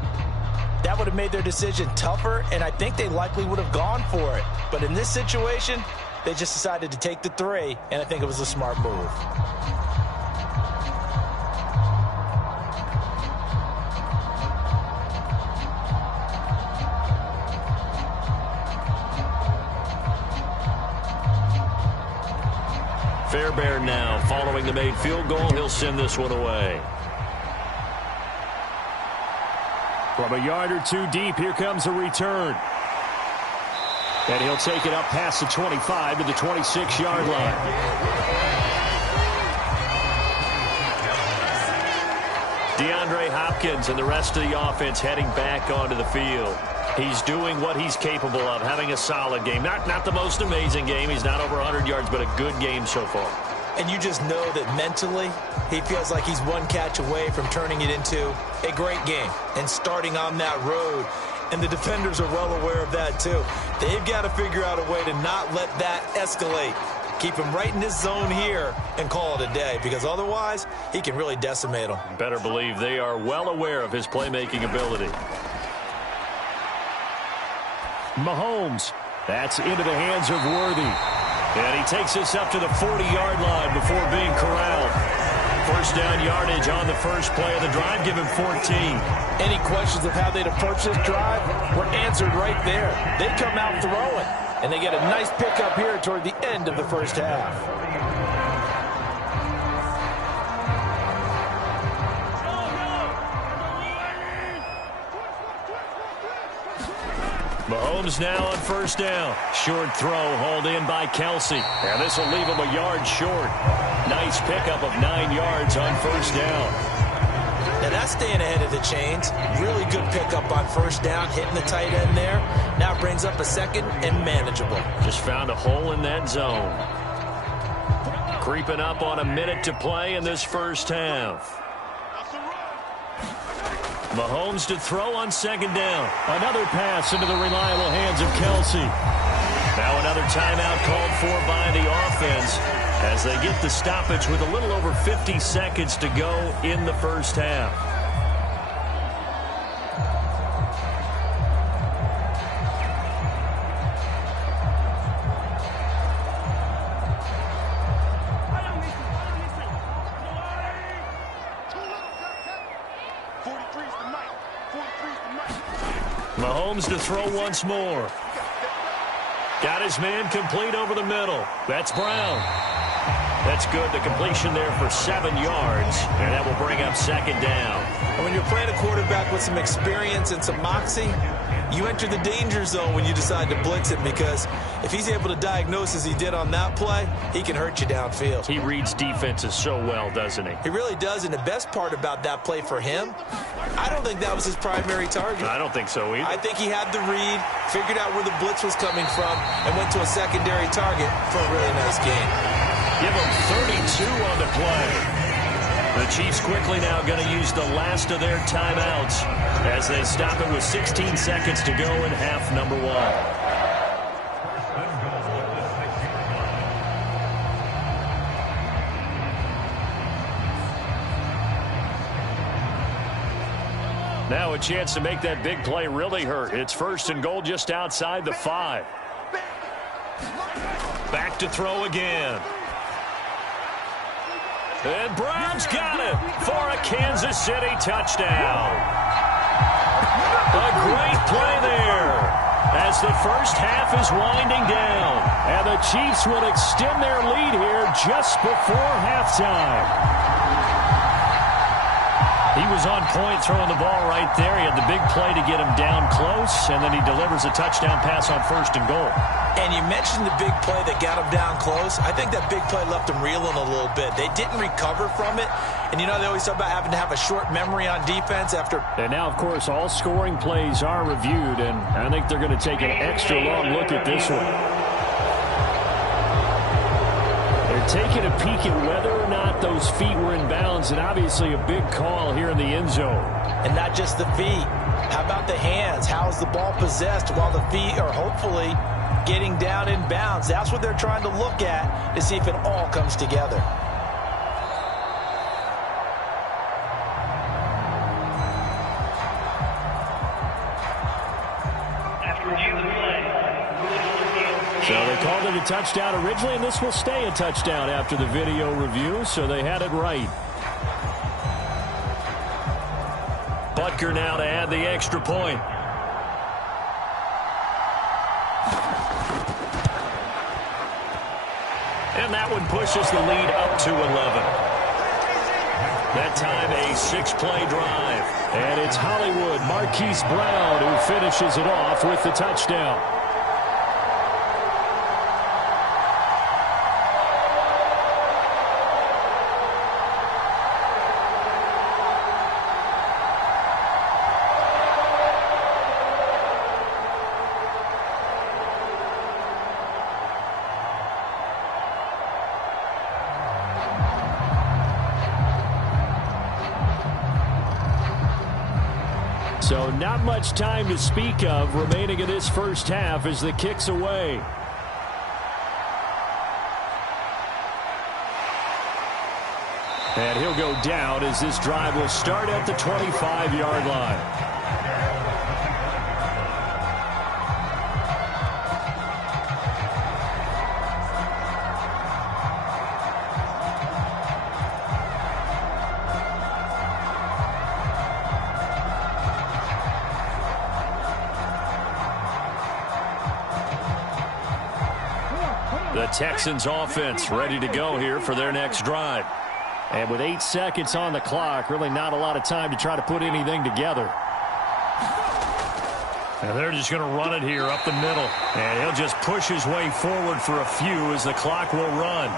that would have made their decision tougher, and I think they likely would have gone for it. But in this situation, they just decided to take the 3, and I think it was a smart move. Fairbairn now following the made field goal. He'll send this one away. From a yard or 2 deep, here comes a return. And he'll take it up past the 25 to the 26-yard line. DeAndre Hopkins and the rest of the offense heading back onto the field. He's doing what he's capable of, having a solid game. Not the most amazing game. He's not over 100 yards, but a good game so far. And you just know that mentally, he feels like he's one catch away from turning it into a great game and starting on that road. And the defenders are well aware of that, too. They've got to figure out a way to not let that escalate. Keep him right in this zone here and call it a day, because otherwise, he can really decimate them. Better believe they are well aware of his playmaking ability. Mahomes, that's into the hands of Worthy. And he takes this up to the 40-yard line before being corralled. 1st down yardage on the first play of the drive. Give him 14. Any questions of how they'd approach this drive were answered right there. They come out throwing, and they get a nice pickup here toward the end of the first half. Mahomes now on 1st down. Short throw hauled in by Kelsey. And this will leave him a yard short. Nice pickup of 9 yards on 1st down. Now that's staying ahead of the chains. Really good pickup on 1st down, hitting the tight end there. Now brings up a 2nd and manageable. Just found a hole in that zone. Creeping up on a minute to play in this first half. Mahomes to throw on 2nd down. Another pass into the reliable hands of Kelsey. Now another timeout called for by the offense as they get the stoppage with a little over 50 seconds to go in the first half. Mahomes to throw once more. Got his man complete over the middle. That's Brown. That's good. The completion there for 7 yards, and that will bring up second down. And when you're playing a quarterback with some experience and some moxie, you enter the danger zone when you decide to blitz him, because if he's able to diagnose as he did on that play, he can hurt you downfield. He reads defenses so well, doesn't he? He really does, and the best part about that play for him, I don't think that was his primary target. I don't think so either. I think he had the read, figured out where the blitz was coming from, and went to a secondary target for a really nice game. Give him 32 on the play. The Chiefs quickly now going to use the last of their timeouts as they stop it with 16 seconds to go in half number 1. Now a chance to make that big play really hurt. It's 1st and goal just outside the 5. Back to throw again. And Brown's got it for a Kansas City touchdown. A great play there as the first half is winding down. And the Chiefs will extend their lead here just before halftime. He was on point throwing the ball right there. He had the big play to get him down close, and then he delivers a touchdown pass on 1st and goal. And you mentioned the big play that got him down close. I think that big play left him reeling a little bit. They didn't recover from it. And, you know, they always talk about having to have a short memory on defense after. And now, of course, all scoring plays are reviewed, and I think they're going to take an extra long look at this one. They're taking a peek at whether or not those feet were in bounds, and obviously a big call here in the end zone. And not just the feet. How about the hands? How's the ball possessed while the feet are hopefully getting down in bounds? That's what they're trying to look at to see if it all comes together. So they called it a touchdown originally, and this will stay a touchdown after the video review, so they had it right. Butker now to add the extra point. And that one pushes the lead up to 11. That time a 6-play drive. And it's Hollywood Marquise Brown who finishes it off with the touchdown. So not much time to speak of remaining in this first half as the kick's away. And he'll go down as this drive will start at the 25-yard line. The Texans offense ready to go here for their next drive. And with 8 seconds on the clock, really not a lot of time to try to put anything together. And they're just going to run it here up the middle. And he'll just push his way forward for a few as the clock will run.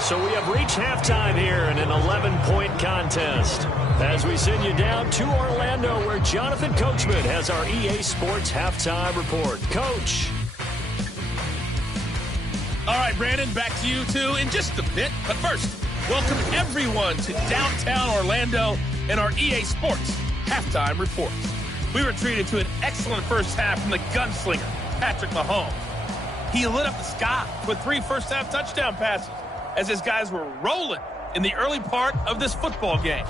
So we have reached halftime here in an 11-point contest. As we send you down to Orlando, where Jonathan Coachman has our EA Sports halftime report. Coach. All right, Brandon, back to you, too, in just a bit. But first, welcome everyone to downtown Orlando and our EA Sports halftime report. We were treated to an excellent first half from the gunslinger, Patrick Mahomes. He lit up the sky with 3 first-half touchdown passes as his guys were rolling in the early part of this football game.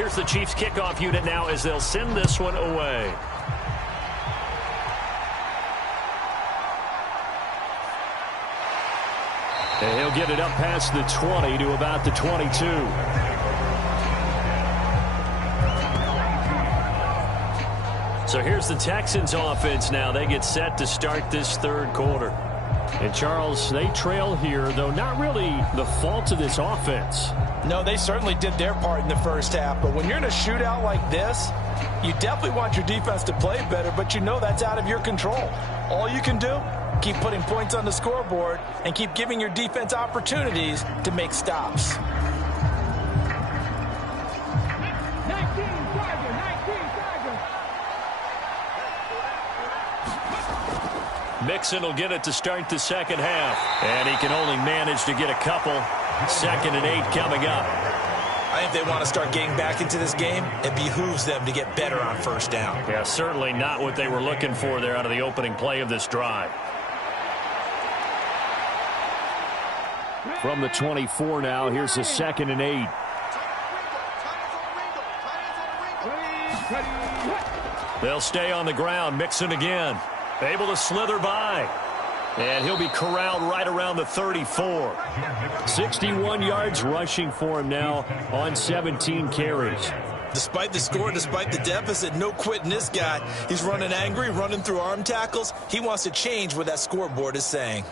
Here's the Chiefs kickoff unit now as they'll send this one away. And he'll get it up past the 20 to about the 22. So here's the Texans offense now. They get set to start this third quarter. And Charles, they trail here, though not really the fault of this offense. No, they certainly did their part in the first half. But when you're in a shootout like this, you definitely want your defense to play better, but you know that's out of your control. All you can do, keep putting points on the scoreboard and keep giving your defense opportunities to make stops. Mixon will get it to start the second half. And he can only manage to get a couple. 2nd and 8 coming up. I think they want to start getting back into this game. It behooves them to get better on first down. Yeah, certainly not what they were looking for there out of the opening play of this drive. From the 24 now, here's the 2nd and 8. They'll stay on the ground. Mixon again. Able to slither by. And he'll be corralled right around the 34. 61 yards rushing for him now on 17 carries. Despite the score, despite the deficit, no quitting this guy. He's running angry, running through arm tackles. He wants to change what that scoreboard is saying.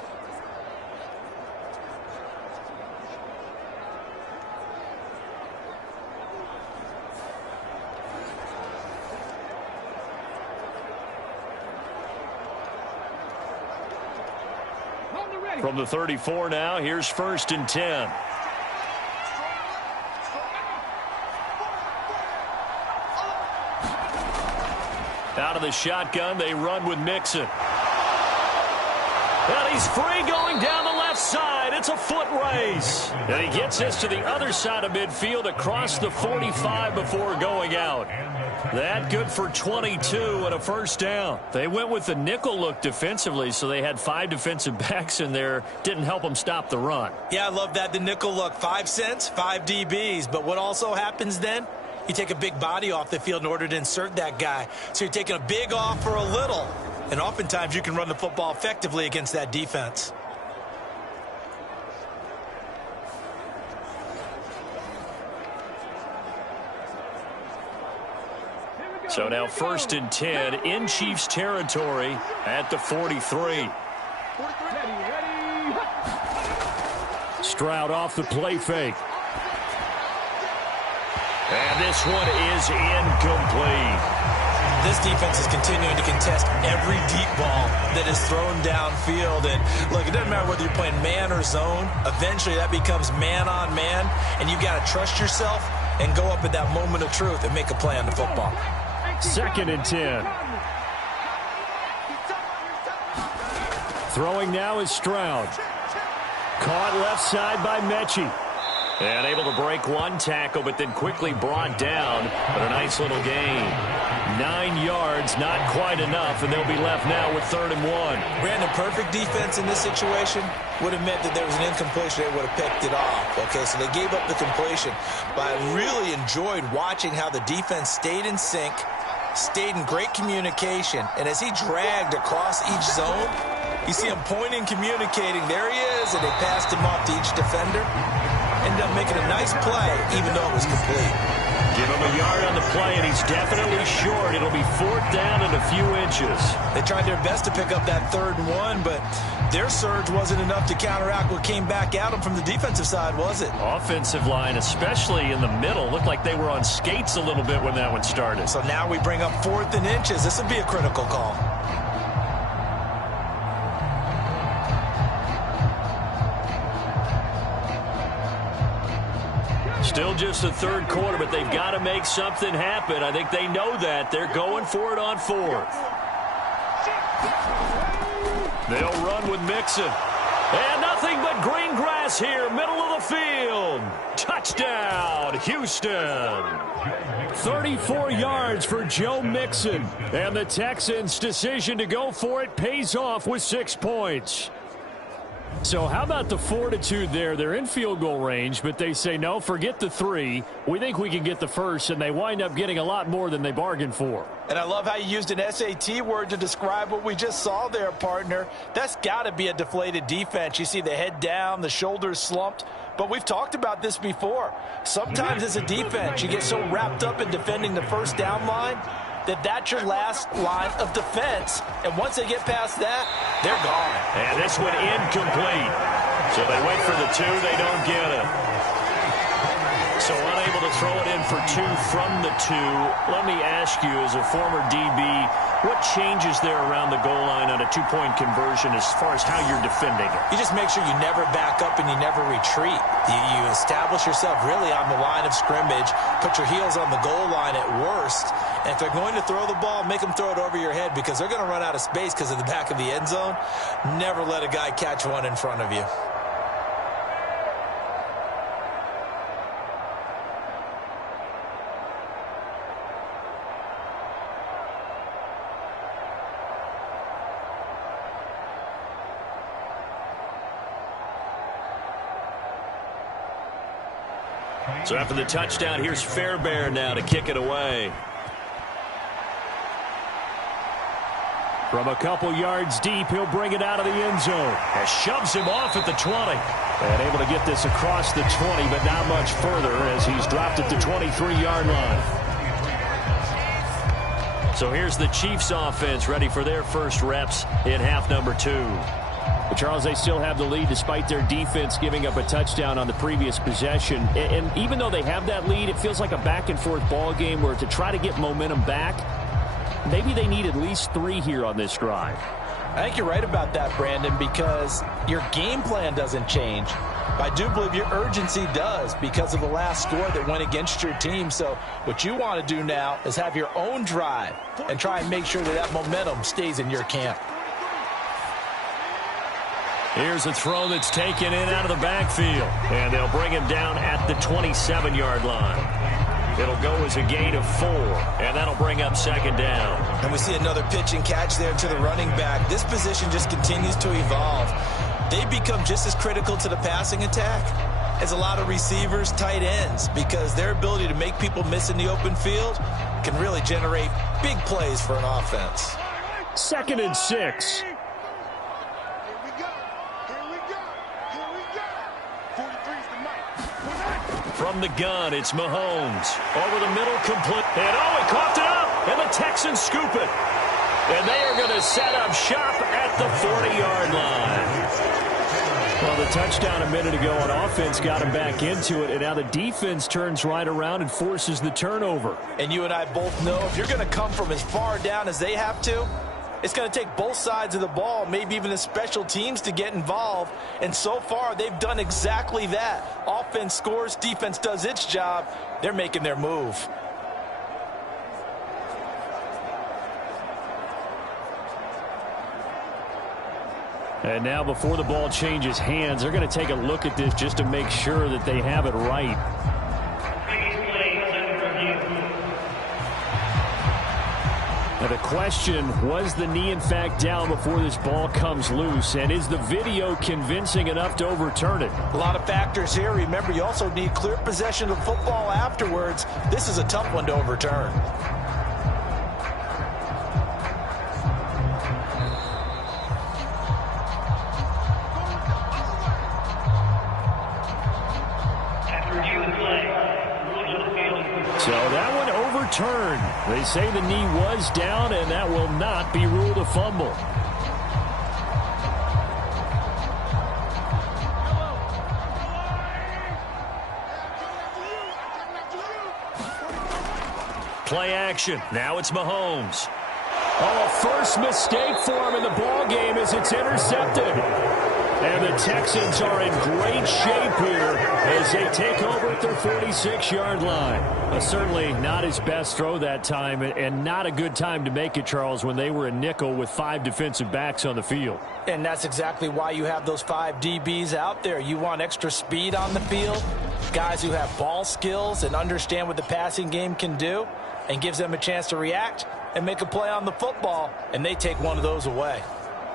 From the 34 now, here's 1st and 10. Out of the shotgun, they run with Mixon. And he's free going down the left side. It's a foot race. And he gets this to the other side of midfield across the 45 before going out. That good for 22 and a first down. They went with the nickel look defensively, so they had 5 defensive backs in there. Didn't help them stop the run. Yeah, I love that, the nickel look. 5 cents, 5 DBs. But what also happens then? You take a big body off the field in order to insert that guy. So you're taking a big off for a little. And oftentimes you can run the football effectively against that defense. So now 1st and 10 in Chiefs territory at the 43. Stroud off the play fake. And this one is incomplete. This defense is continuing to contest every deep ball that is thrown downfield. And look, it doesn't matter whether you're playing man or zone. Eventually that becomes man on man. And you've got to trust yourself and go up at that moment of truth and make a play on the football. 2nd and 10. Throwing now is Stroud. Caught left side by Mechie. And able to break one tackle, but then quickly brought down. But a nice little gain. 9 yards, not quite enough, and they'll be left now with 3rd and 1. Brandon, perfect defense in this situation would have meant that there was an incompletion. They would have picked it off. Okay, so they gave up the completion. But I really enjoyed watching how the defense stayed in sync, stayed in great communication, and as he dragged across each zone, you see him pointing, communicating. There he is, and they passed him off to each defender. Ended up making a nice play, even though it was complete. Give him a yard on the play, and he's definitely short. It'll be 4th down and a few inches. They tried their best to pick up that 3rd and 1, but their surge wasn't enough to counteract what came back at them from the defensive side, was it? Offensive line, especially in the middle, looked like they were on skates a little bit when that one started. So now we bring up 4th and inches. This would be a critical call. Still just the 3rd quarter, but they've got to make something happen. I think they know that. They're going for it on 4th. They'll run with Mixon. And nothing but green grass here, middle of the field. Touchdown, Houston. 34 yards for Joe Mixon. And the Texans' decision to go for it pays off with 6 points. So how about the fortitude there? They're in field goal range, but they say, no, forget the 3. We think we can get the first, and they wind up getting a lot more than they bargained for. And I love how you used an SAT word to describe what we just saw there, partner. That's got to be a deflated defense. You see the head down, the shoulders slumped. But we've talked about this before. Sometimes as a defense, you get so wrapped up in defending the first down line that's your last line of defense. And once they get past that, they're gone. And this one incomplete. So they wait for the 2. They don't get it. So unable to throw it in for 2 from the 2. Let me ask you, as a former DB, what changes there around the goal line on a 2-point conversion as far as how you're defending it? You just make sure you never back up and you never retreat. You establish yourself really on the line of scrimmage, put your heels on the goal line at worst, and if they're going to throw the ball, make them throw it over your head because they're going to run out of space because of the back of the end zone. Never let a guy catch one in front of you. So after the touchdown, here's Fairbairn now to kick it away. From a couple yards deep, he'll bring it out of the end zone. And shoves him off at the 20. And able to get this across the 20, but not much further as he's dropped at the 23-yard line. So here's the Chiefs offense ready for their first reps in half number 2. But Charles, they still have the lead despite their defense giving up a touchdown on the previous possession. And even though they have that lead, it feels like a back-and-forth ball game where to try to get momentum back, maybe they need at least 3 here on this drive. I think you're right about that, Brandon, because your game plan doesn't change. I do believe your urgency does because of the last score that went against your team. So what you want to do now is have your own drive and try and make sure that momentum stays in your camp. Here's a throw that's taken in out of the backfield. And they'll bring him down at the 27-yard line. It'll go as a gain of 4, and that'll bring up second down. And we see another pitch and catch there to the running back. This position just continues to evolve. They become just as critical to the passing attack as a lot of receivers, tight ends, because their ability to make people miss in the open field can really generate big plays for an offense. 2nd and 6. From the gun, it's Mahomes. Over the middle, complete. And he coughed it up, and the Texans scoop it. And they are going to set up shop at the 40-yard line. Well, the touchdown a minute ago on offense got him back into it, and now the defense turns right around and forces the turnover. And you and I both know if you're going to come from as far down as they have to, it's going to take both sides of the ball, maybe even the special teams, to get involved. And so far, they've done exactly that. Offense scores, defense does its job. They're making their move. And now before the ball changes hands, they're going to take a look at this just to make sure that they have it right. Now the question, was the knee in fact down before this ball comes loose? And is the video convincing enough to overturn it? A lot of factors here. Remember, you also need clear possession of football afterwards. This is a tough one to overturn. So that one overturned. They say the knee was down, and that will not be ruled a fumble. Play action. Now it's Mahomes. Oh, a first mistake for him in the ball game as it's intercepted. And the Texans are in great shape here as they take over at their 46-yard line. Certainly not his best throw that time, and not a good time to make it, Charles, when they were a nickel with 5 defensive backs on the field. And that's exactly why you have those 5 DBs out there. You want extra speed on the field, guys who have ball skills and understand what the passing game can do, and gives them a chance to react and make a play on the football, and they take one of those away.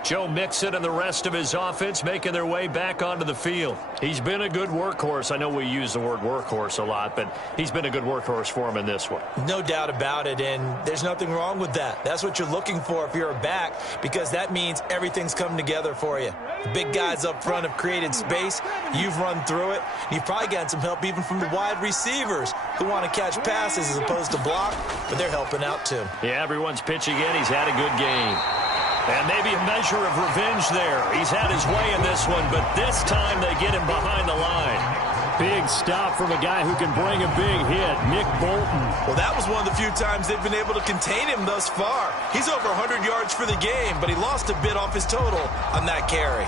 Joe Mixon and the rest of his offense making their way back onto the field. He's been a good workhorse. I know we use the word workhorse a lot, but he's been a good workhorse for him in this one. No doubt about it, and there's nothing wrong with that. That's what you're looking for if you're a back, because that means everything's coming together for you. The big guys up front have created space. You've run through it. You've probably gotten some help even from the wide receivers who want to catch passes as opposed to block, but they're helping out too. Yeah, everyone's pitching in. He's had a good game. And maybe a measure of revenge there. He's had his way in this one, but this time they get him behind the line. Big stop from a guy who can bring a big hit, Nick Bolton. Well, that was one of the few times they've been able to contain him thus far. He's over 100 yards for the game, but he lost a bit off his total on that carry.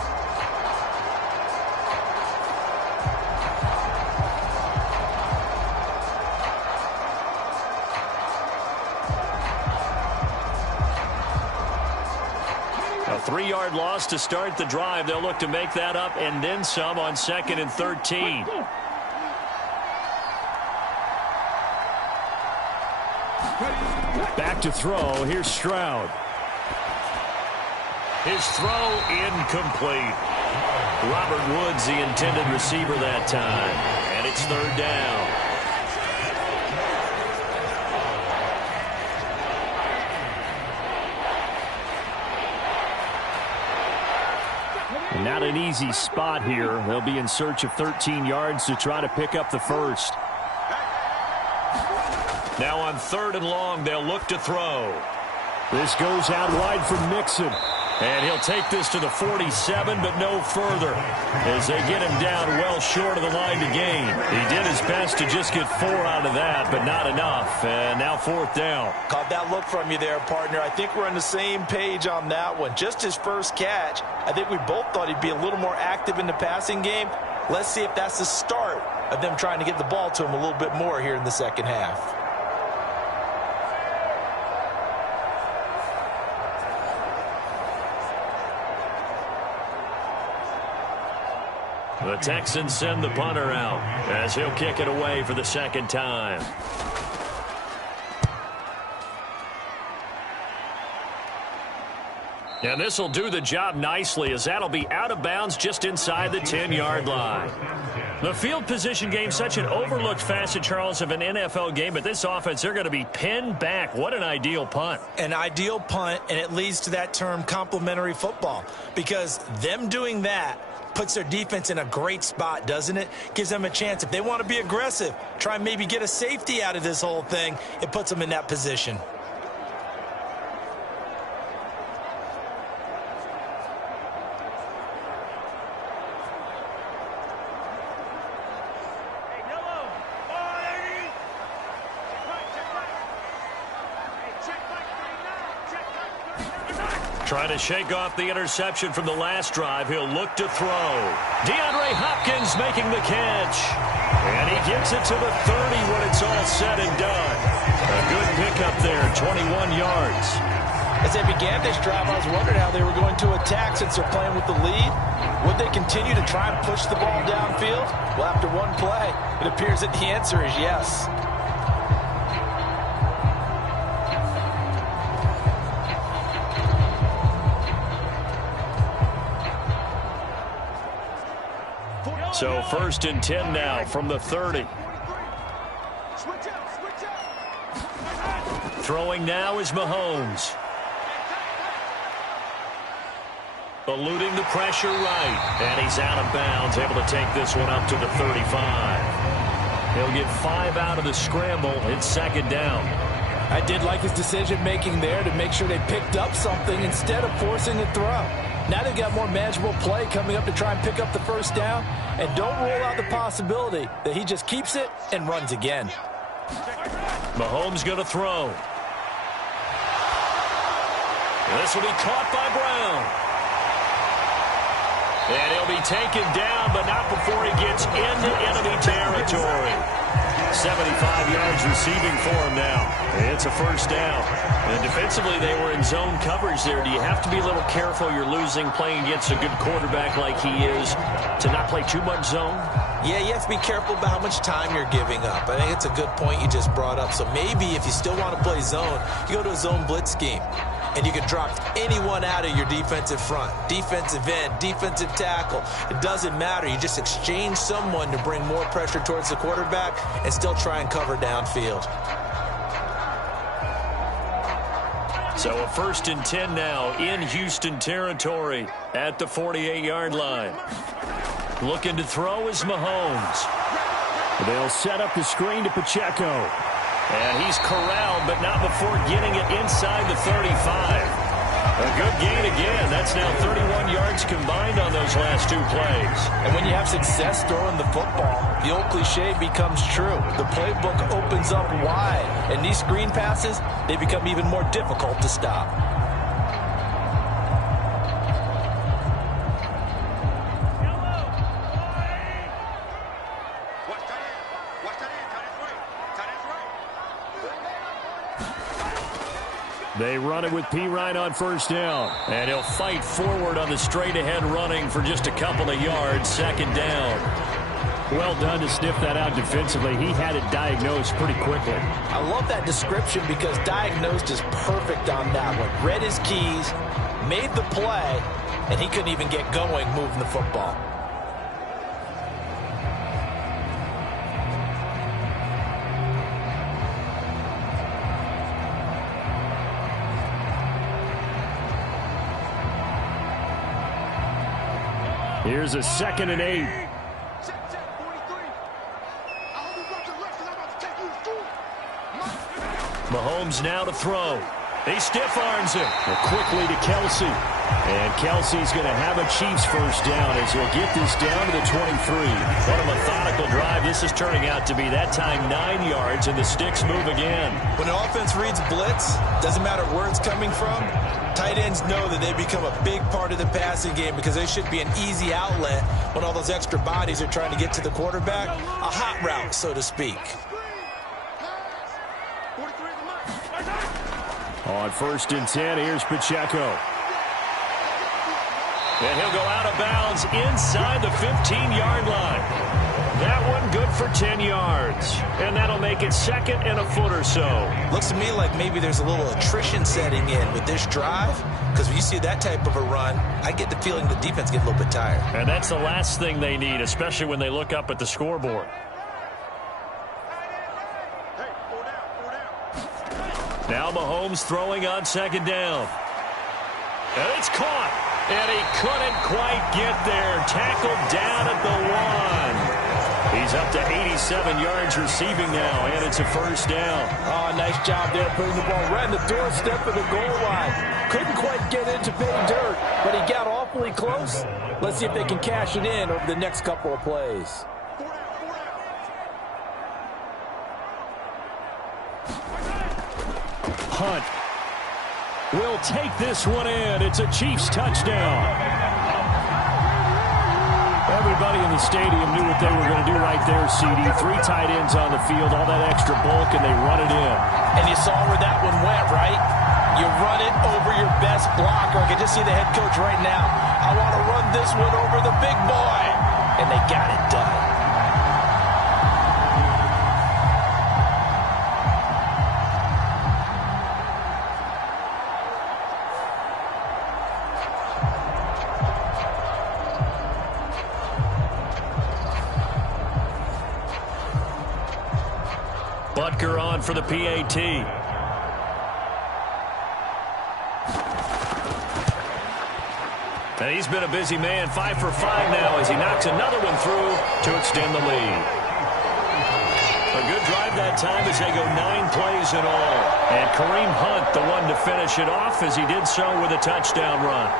A 3-yard loss to start the drive. They'll look to make that up and then some on 2nd and 13. Back to throw. Here's Stroud. His throw incomplete. Robert Woods, the intended receiver that time. And it's 3rd down. Not an easy spot here. They'll be in search of 13 yards to try to pick up the first. Now on 3rd and long, they'll look to throw. This goes out wide for Mixon. And he'll take this to the 47, but no further, as they get him down well short of the line to gain. He did his best to just get 4 out of that, but not enough. And now 4th down. Caught that look from you there, partner. I think we're on the same page on that one. Just his first catch. I think we both thought he'd be a little more active in the passing game. Let's see if that's the start of them trying to get the ball to him a little bit more here in the second half. The Texans send the punter out as he'll kick it away for the 2nd time. And this will do the job nicely, as that'll be out of bounds just inside the 10-yard line. The field position game, such an overlooked facet, Charles, of an NFL game, but this offense, they're going to be pinned back. What an ideal punt. An ideal punt, and it leads to that term complementary football, because them doing that puts their defense in a great spot, doesn't it? Gives them a chance. If they want to be aggressive, try and maybe get a safety out of this whole thing, it puts them in that position. Trying to shake off the interception from the last drive. He'll look to throw. DeAndre Hopkins making the catch. And he gets it to the 30 when it's all said and done. A good pickup there, 21 yards. As they began this drive, I was wondering how they were going to attack since they're playing with the lead. Would they continue to try and push the ball downfield? Well, after one play, it appears that the answer is yes. So 1st and 10 now from the 30. Throwing now is Mahomes. Eluding the pressure right. And he's out of bounds, able to take this one up to the 35. He'll get 5 out of the scramble. It's 2nd down. I did like his decision-making there to make sure they picked up something instead of forcing the throw. Now they've got more manageable play coming up to try and pick up the first down. And don't rule out the possibility that he just keeps it and runs again. Mahomes going to throw. This will be caught by Brown. And he'll be taken down, but not before he gets into enemy territory. 75 yards receiving for him now. It's a first down. And defensively, they were in zone coverage there. Do you have to be a little careful? You're losing, playing against a good quarterback like he is, to not play too much zone? Yeah, you have to be careful about how much time you're giving up. I think it's a good point you just brought up. So maybe if you still want to play zone, you go to a zone blitz scheme. and you can drop anyone out of your defensive front, defensive end, defensive tackle. It doesn't matter. You just exchange someone to bring more pressure towards the quarterback and still try and cover downfield. So a 1st and 10 now in Houston territory at the 48-yard line. Looking to throw is Mahomes. They'll set up the screen to Pacheco. And he's corralled, but not before getting it inside the 35. A good gain again. That's now 31 yards combined on those last 2 plays. And when you have success throwing the football, the old cliche becomes true. The playbook opens up wide, and these screen passes, they become even more difficult to stop. They run it with Pirine on 1st down. And he'll fight forward on the straight-ahead running for just a couple of yards, 2nd down. Well done to sniff that out defensively. He had it diagnosed pretty quickly. I love that description because diagnosed is perfect on that one. Read his keys, made the play, and he couldn't even get going moving the football. Here's a 2nd and 8. Mahomes now to throw. He stiff arms him. Quickly to Kelsey. And Kelsey's going to have a Chiefs 1st down as he'll get this down to the 23. What a methodical drive this is turning out to be. That time 9 yards, and the sticks move again. When an offense reads blitz, doesn't matter where it's coming from, tight ends know that they become a big part of the passing game because they should be an easy outlet when all those extra bodies are trying to get to the quarterback. A hot route, so to speak. On 1st and 10, here's Pacheco. And he'll go out of bounds inside the 15-yard line. That one good for 10 yards. And that'll make it 2nd and a foot or so. Looks to me like maybe there's a little attrition setting in with this drive. Because when you see that type of a run, I get the feeling the defense gets a little bit tired. And that's the last thing they need, especially when they look up at the scoreboard. Now Mahomes throwing on 2nd down. And it's caught. And he couldn't quite get there. Tackled down at the 1. He's up to 87 yards receiving now, and it's a 1st down. Oh, nice job there putting the ball right in the doorstep of the goal line. Couldn't quite get into pay dirt, but he got awfully close. Let's see if they can cash it in over the next couple of plays. Hunt will take this one in. It's a Chiefs touchdown. Everybody in the stadium knew what they were going to do right there, CD. 3 tight ends on the field, all that extra bulk, and they run it in. And you saw where that one went, right? You run it over your best blocker. I can just see the head coach right now. I want to run this one over the big boy. And they got it done. Butker on for the PAT. And he's been a busy man, 5 for 5 now as he knocks another one through to extend the lead. A good drive that time as they go 9 plays in all. And Kareem Hunt, the one to finish it off as he did so with a touchdown run.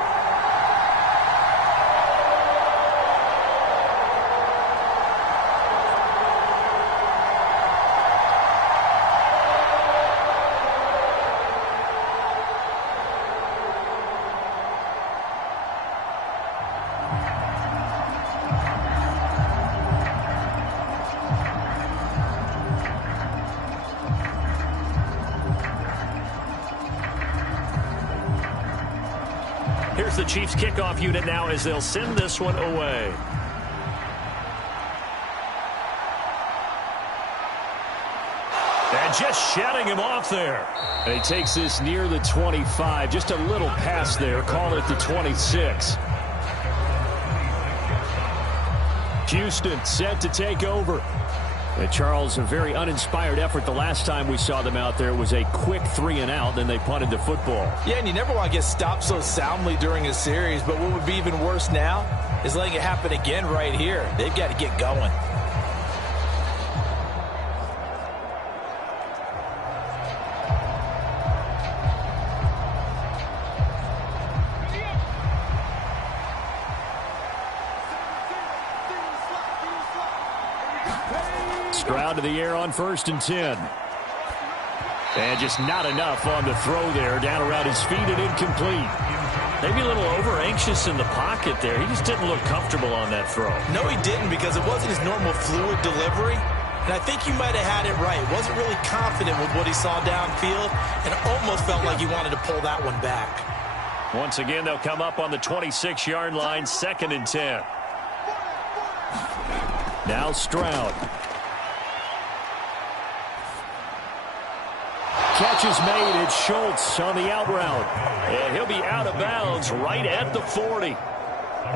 Here's the Chiefs kickoff unit now as they'll send this one away. And just shedding him off there. And he takes this near the 25. Just a little pass there. Call it the 26. Houston set to take over. And Charles, a very uninspired effort the last time we saw them out there. It was a quick 3-and-out, then they punted the football. Yeah, and you never want to get stopped so soundly during a series, but what would be even worse now is letting it happen again right here. They've got to get going. Stroud to the air on 1st and 10. And just not enough on the throw there. Down around his feet and incomplete. Maybe a little over-anxious in the pocket there. He just didn't look comfortable on that throw. No, he didn't, because it wasn't his normal fluid delivery. And I think you might have had it right. Wasn't really confident with what he saw downfield, and it almost felt like he wanted to pull that one back. Once again, they'll come up on the 26-yard line, 2nd and 10. Now Stroud. Catch is made. It's Schultz on the out route. And he'll be out of bounds right at the 40.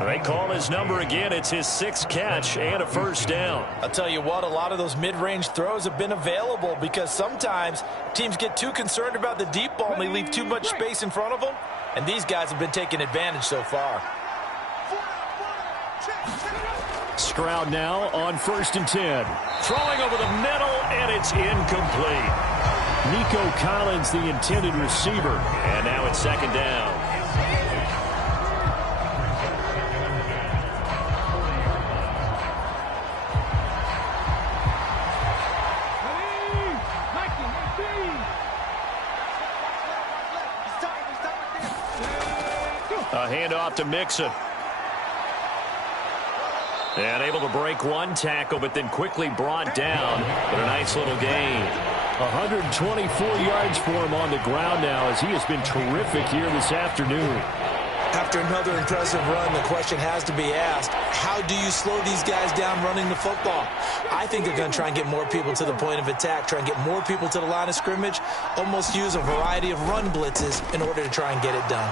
They call his number again. It's his 6th catch and a 1st down. I'll tell you what, a lot of those mid-range throws have been available because sometimes teams get too concerned about the deep ball and they leave too much space in front of them. And these guys have been taking advantage so far. Stroud now on 1st and 10. Throwing over the middle, and it's incomplete. Nico Collins, the intended receiver. And now it's 2nd down. A handoff to Mixon. And able to break one tackle, but then quickly brought down. But a nice little gain. 124 yards for him on the ground now, as he has been terrific here this afternoon. After another impressive run, the question has to be asked, how do you slow these guys down running the football? I think they're going to try and get more people to the point of attack, try and get more people to the line of scrimmage, almost use a variety of run blitzes in order to try and get it done.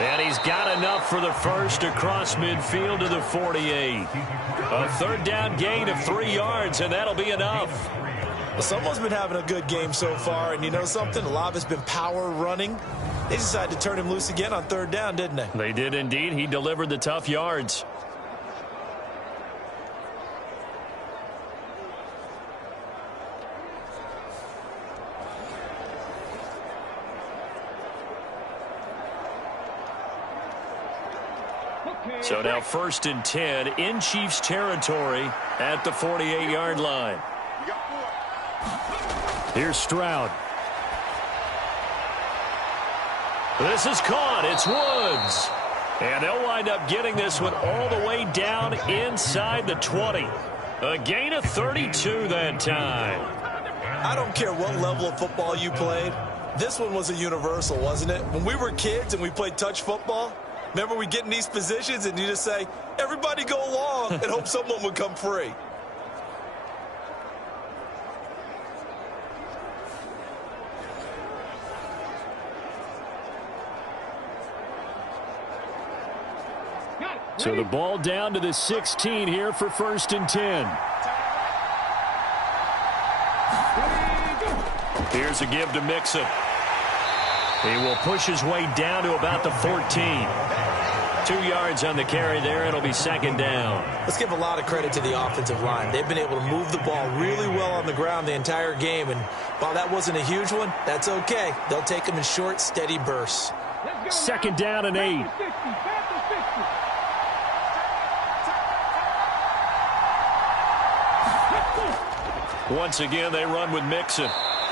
And he's got enough for the first across midfield to the 48. A 3rd down gain of 3 yards, and that'll be enough. Well, someone's been having a good game so far, and you know something? A lot of it's been power running. They decided to turn him loose again on 3rd down, didn't they? They did indeed. He delivered the tough yards. So now 1st and 10 in Chiefs territory at the 48-yard line. Here's Stroud. This is caught. It's Woods. And they'll wind up getting this one all the way down inside the 20. A gain of 32 that time. I don't care what level of football you played. This one was a universal, wasn't it? When we were kids and we played touch football, remember we get in these positions and you just say, everybody go along, and hope someone would come free. So the ball down to the 16 here for 1st and 10. Here's a give to Mixon. He will push his way down to about the 14. 2 yards on the carry there. It'll be 2nd down. Let's give a lot of credit to the offensive line. They've been able to move the ball really well on the ground the entire game. And while that wasn't a huge one, that's okay. They'll take them in short, steady bursts. 2nd down and 8. Once again, they run with Mixon.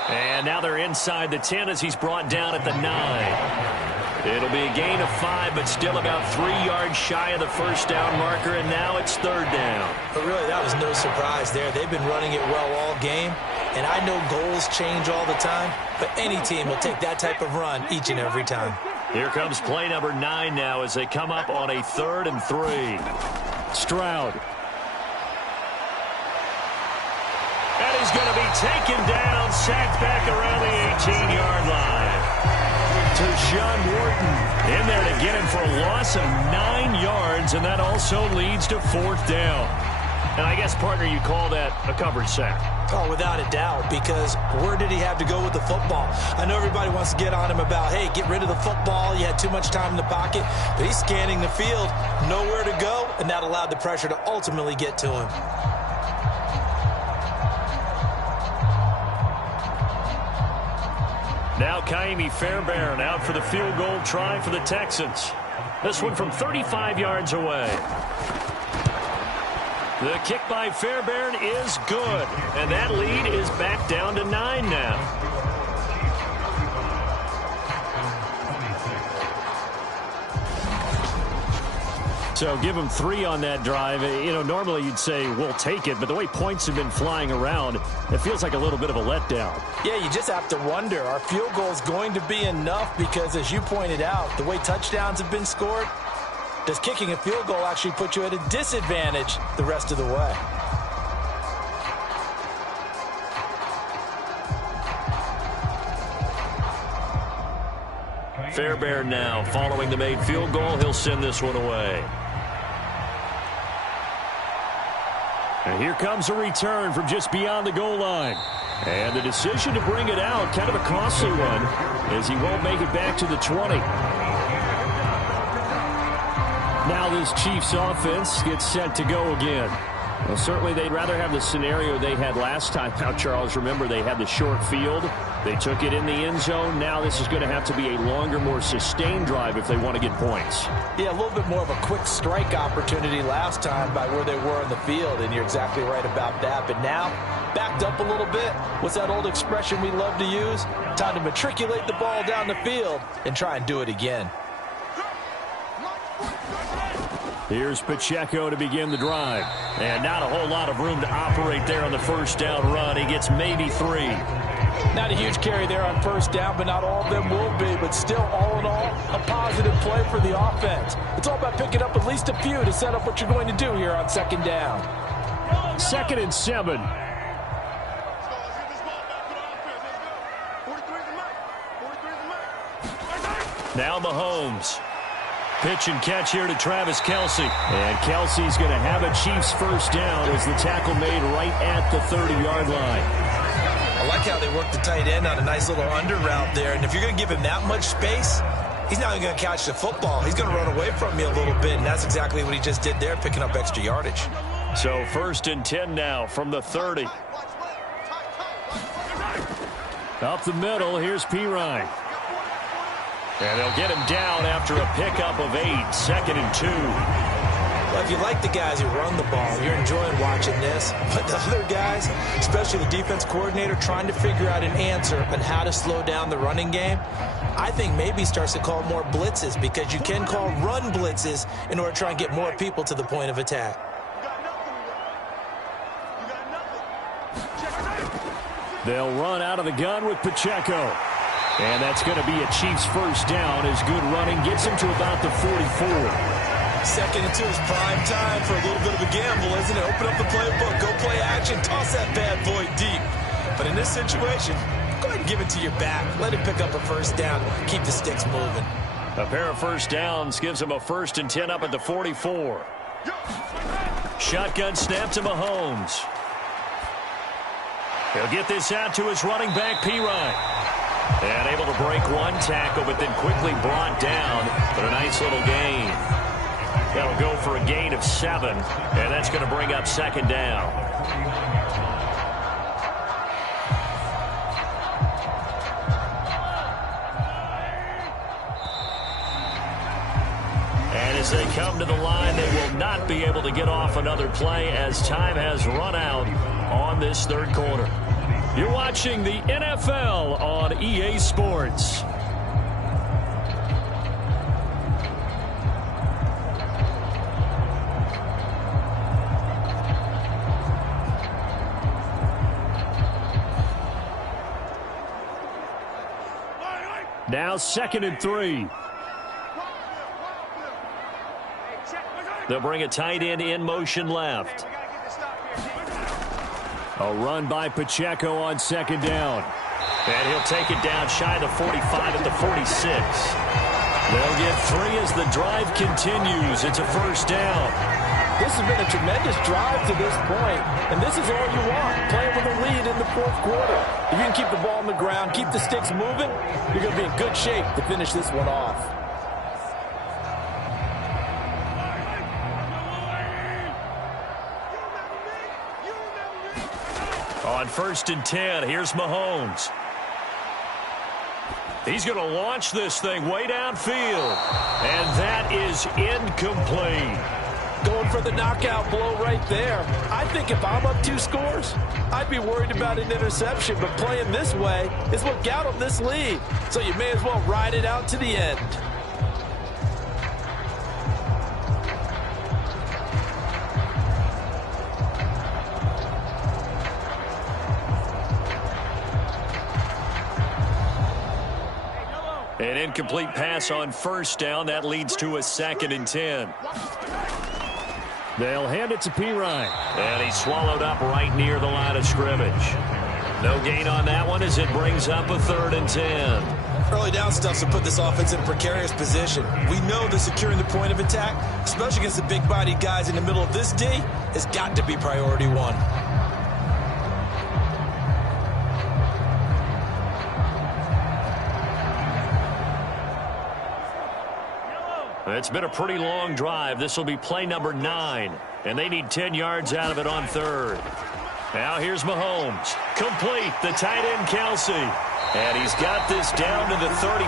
And now they're inside the 10 as he's brought down at the 9. It'll be a gain of 5, but still about 3 yards shy of the 1st down marker, and now it's 3rd down. But really, that was no surprise there. They've been running it well all game, and I know goals change all the time, but any team will take that type of run each and every time. Here comes play number 9 now as they come up on a 3rd and 3. Stroud. And he's is going to be taken down, sacked back around the 18-yard line. Tershawn Wharton in there to get him for a loss of 9 yards, and that also leads to 4th down. And I guess, partner, you call that a coverage sack. Oh, without a doubt, because where did he have to go with the football? I know everybody wants to get on him about, hey, get rid of the football. You had too much time in the pocket. But he's scanning the field, nowhere to go, and that allowed the pressure to ultimately get to him. Now Kaimi Fairbairn out for the field goal try for the Texans. This one from 35 yards away. The kick by Fairbairn is good, and that lead is back down to 9 now. So give them 3 on that drive. You know, normally you'd say, we'll take it, but the way points have been flying around, it feels like a little bit of a letdown. Yeah, you just have to wonder, are field goals going to be enough? Because as you pointed out, the way touchdowns have been scored, does kicking a field goal actually put you at a disadvantage the rest of the way? Fairbairn now following the made field goal. He'll send this one away. And here comes a return from just beyond the goal line. And the decision to bring it out, kind of a costly one, as he won't make it back to the 20. Now this Chiefs offense gets set to go again. Well, certainly they'd rather have the scenario they had last time. Now, Charles, remember, they had the short field. They took it in the end zone. Now this is going to have to be a longer, more sustained drive if they want to get points. Yeah, a little bit more of a quick strike opportunity last time by where they were in the field, and you're exactly right about that. But now, backed up a little bit. What's that old expression we love to use? Time to matriculate the ball down the field and try and do it again. Here's Pacheco to begin the drive. And not a whole lot of room to operate there on the first down run. He gets maybe 3. Not a huge carry there on first down, but not all of them will be. But still, all in all, a positive play for the offense. It's all about picking up at least a few to set up what you're going to do here on second down. 2nd and 7. Now Mahomes. Pitch and catch here to Travis Kelce. And Kelce's going to have a Chiefs first down as the tackle made right at the 30-yard line. I like how they work the tight end on a nice little under route there. And if you're going to give him that much space, he's not even going to catch the football. He's going to run away from you a little bit, and that's exactly what he just did there, picking up extra yardage. So 1st and 10 now from the 30. Up the middle, here's Pirine. And they'll get him down after a pickup of 8, 2nd and 2. Well, if you like the guys who run the ball, you're enjoying watching this. But the other guys, especially the defense coordinator, trying to figure out an answer on how to slow down the running game, I think maybe starts to call more blitzes, because you can call run blitzes in order to try and get more people to the point of attack. They'll run out of the gun with Pacheco. And that's going to be a Chiefs first down as good running gets him to about the 44. 2nd and 2 is prime time for a little bit of a gamble, isn't it? Open up the playbook, go play action, toss that bad boy deep. But in this situation, go ahead and give it to your back. Let him pick up a first down. Keep the sticks moving. A pair of first downs gives him a 1st and 10 up at the 44. Shotgun snap to Mahomes. He'll get this out to his running back, Pirine. And able to break one tackle, but then quickly brought down. But a nice little gain. That'll go for a gain of 7. And that's going to bring up 2nd down. And as they come to the line, they will not be able to get off another play as time has run out on this 3rd quarter. You're watching the NFL on EA Sports. Now 2nd and 3. They'll bring a tight end in motion left. A run by Pacheco on second down. And he'll take it down shy of the 45 at the 46. They'll get 3 as the drive continues. It's a first down. This has been a tremendous drive to this point, and this is all you want, playing with a lead in the fourth quarter. If you can keep the ball on the ground, keep the sticks moving, you're going to be in good shape to finish this one off. On 1st and 10, here's Mahomes. He's going to launch this thing way downfield. And that is incomplete. Going for the knockout blow right there. I think if I'm up 2 scores, I'd be worried about an interception. But playing this way is what got him this lead. So you may as well ride it out to the end. An incomplete pass on 1st down. That leads to a 2nd and 10. They'll hand it to Pirine. And he's swallowed up right near the line of scrimmage. No gain on that one as it brings up a 3rd and 10. Early down stuff to put this offense in a precarious position. We know that securing the point of attack, especially against the big-bodied guys in the middle of this D, has got to be priority 1. It's been a pretty long drive. This will be play number 9, and they need 10 yards out of it on 3rd. Now here's Mahomes. Complete, the tight end Kelsey. And he's got this down to the 35.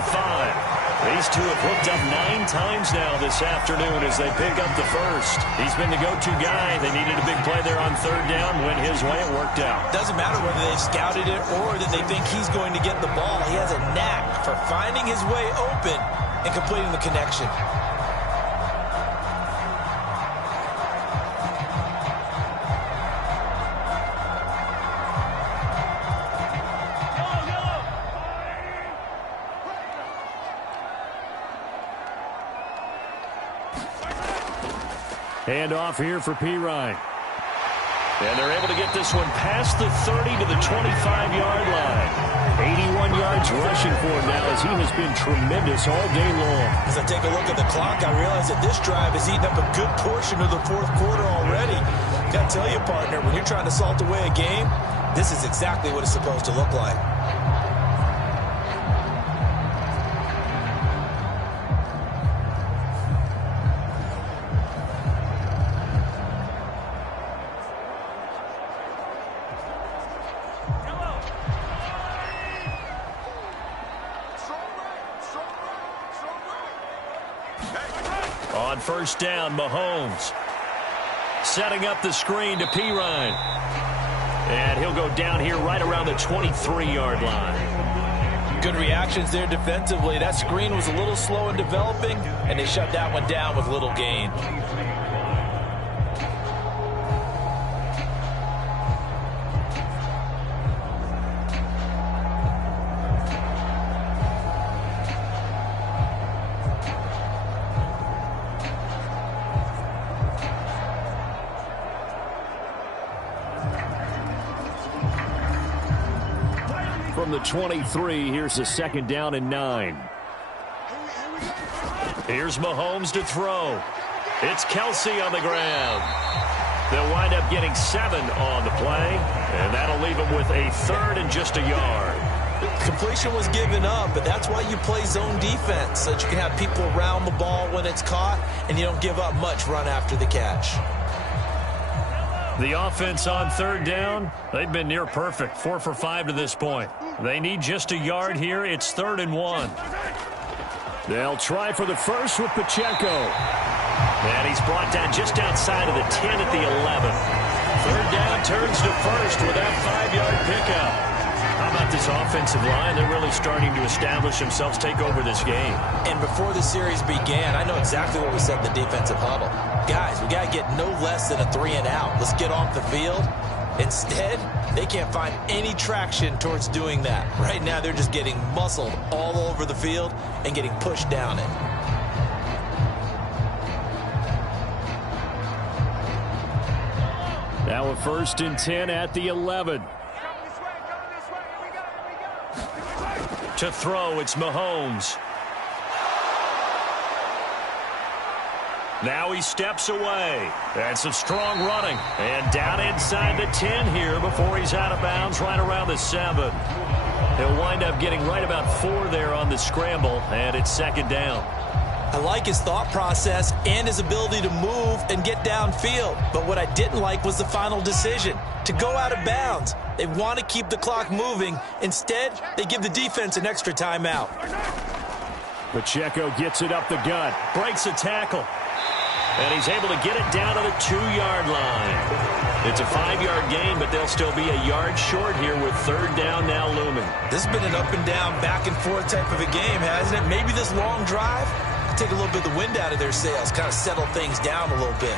These two have hooked up 9 times now this afternoon as they pick up the first. He's been the go-to guy. They needed a big play there on 3rd down. Went his way. It worked out. Doesn't matter whether they've scouted it or that they think he's going to get the ball. He has a knack for finding his way open and completing the connection. Hand off here for Pirine. And they're able to get this one past the 30 to the 25-yard line. 81 yards rushing for him now as he has been tremendous all day long. As I take a look at the clock, I realize that this drive has eaten up a good portion of the fourth quarter already. Got to tell you, partner, when you're trying to salt away a game, this is exactly what it's supposed to look like. On 1st down, Mahomes setting up the screen to Pirine. And he'll go down here right around the 23-yard line. Good reactions there defensively. That screen was a little slow in developing, and they shut that one down with little gain. From the 23, here's the 2nd down and 9. Here's Mahomes to throw. It's Kelsey on the ground. They'll wind up getting 7 on the play, and that'll leave them with a 3rd and just a yard. Completion was given up, but that's why you play zone defense, so that you can have people around the ball when it's caught, and you don't give up much run after the catch. The offense on 3rd down, they've been near perfect, 4 for 5 to this point. They need just a yard here. It's 3rd and 1. They'll try for the first with Pacheco. And he's brought down just outside of the 10 at the 11. 3rd down turns to first with that 5-yard pickup. How about this offensive line? They're really starting to establish themselves, take over this game. And before the series began, I know exactly what we said in the defensive huddle. Guys, we got to get no less than a 3 and out. Let's get off the field. Instead, they can't find any traction towards doing that. Right now, they're just getting muscled all over the field and getting pushed down it. Now a 1st and 10 at the 11. To throw, it's Mahomes. Now he steps away. That's some strong running. And down inside the 10 here before he's out of bounds right around the 7. He'll wind up getting right about 4 there on the scramble, and it's 2nd down. I like his thought process and his ability to move and get downfield. But what I didn't like was the final decision, to go out of bounds. They want to keep the clock moving. Instead, they give the defense an extra timeout. Pacheco gets it up the gut, breaks a tackle. And he's able to get it down to the 2-yard line. It's a 5-yard gain, but they'll still be a yard short here with 3rd down now looming. This has been an up-and-down, back-and-forth type of a game, hasn't it? Maybe this long drive take a little bit of the wind out of their sails, kind of settle things down a little bit.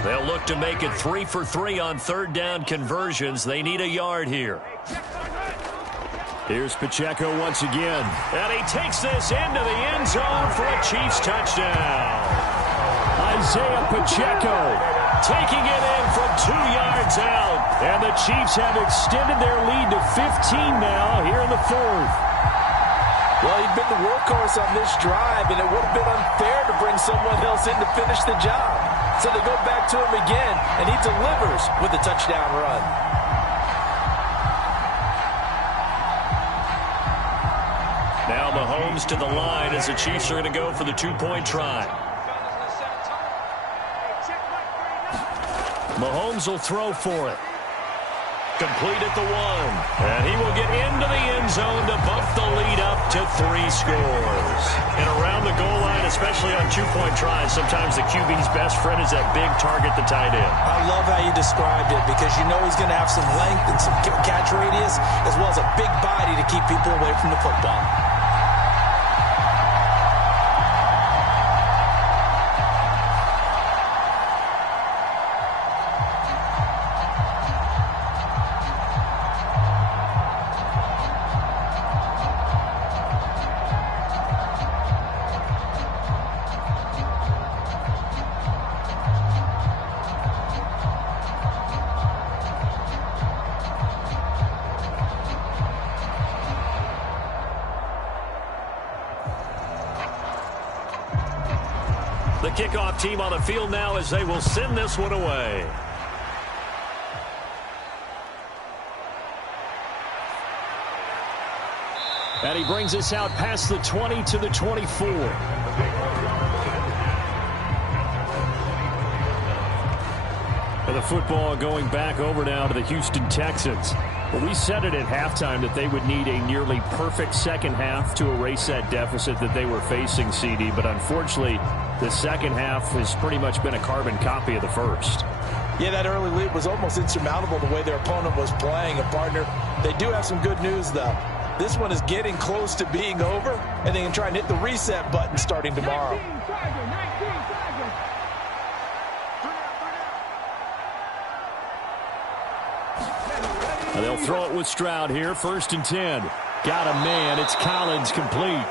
They'll look to make it 3 for 3 on 3rd down conversions. They need a yard here. Here's Pacheco once again. And he takes this into the end zone for a Chiefs touchdown. Isaiah Pacheco taking it in from 2 yards out. And the Chiefs have extended their lead to 15 now here in the 4th. Well, he'd been the workhorse on this drive, and it would have been unfair to bring someone else in to finish the job. So they go back to him again, and he delivers with a touchdown run. Now Mahomes to the line as the Chiefs are going to go for the 2-point try. Mahomes will throw for it. Complete at the 1. And he will get into the end zone to bump the lead up to 3 scores. And around the goal line, especially on 2-point tries, sometimes the QB's best friend is that big target, the tight end. I love how you described it because you know he's going to have some length and some catch radius as well as a big body to keep people away from the football. The kickoff team on the field now as they will send this one away. And he brings us out past the 20 to the 24. And the football going back over now to the Houston Texans. Well, we said it at halftime that they would need a nearly perfect second half to erase that deficit that they were facing, CD. But unfortunately, the second half has pretty much been a carbon copy of the first. Yeah, that early lead was almost insurmountable the way their opponent was playing. And, partner, they do have some good news, though. This one is getting close to being over, and they can try and hit the reset button starting tomorrow. And they'll throw it with Stroud here, 1st and 10. Got a man. It's Collins, complete.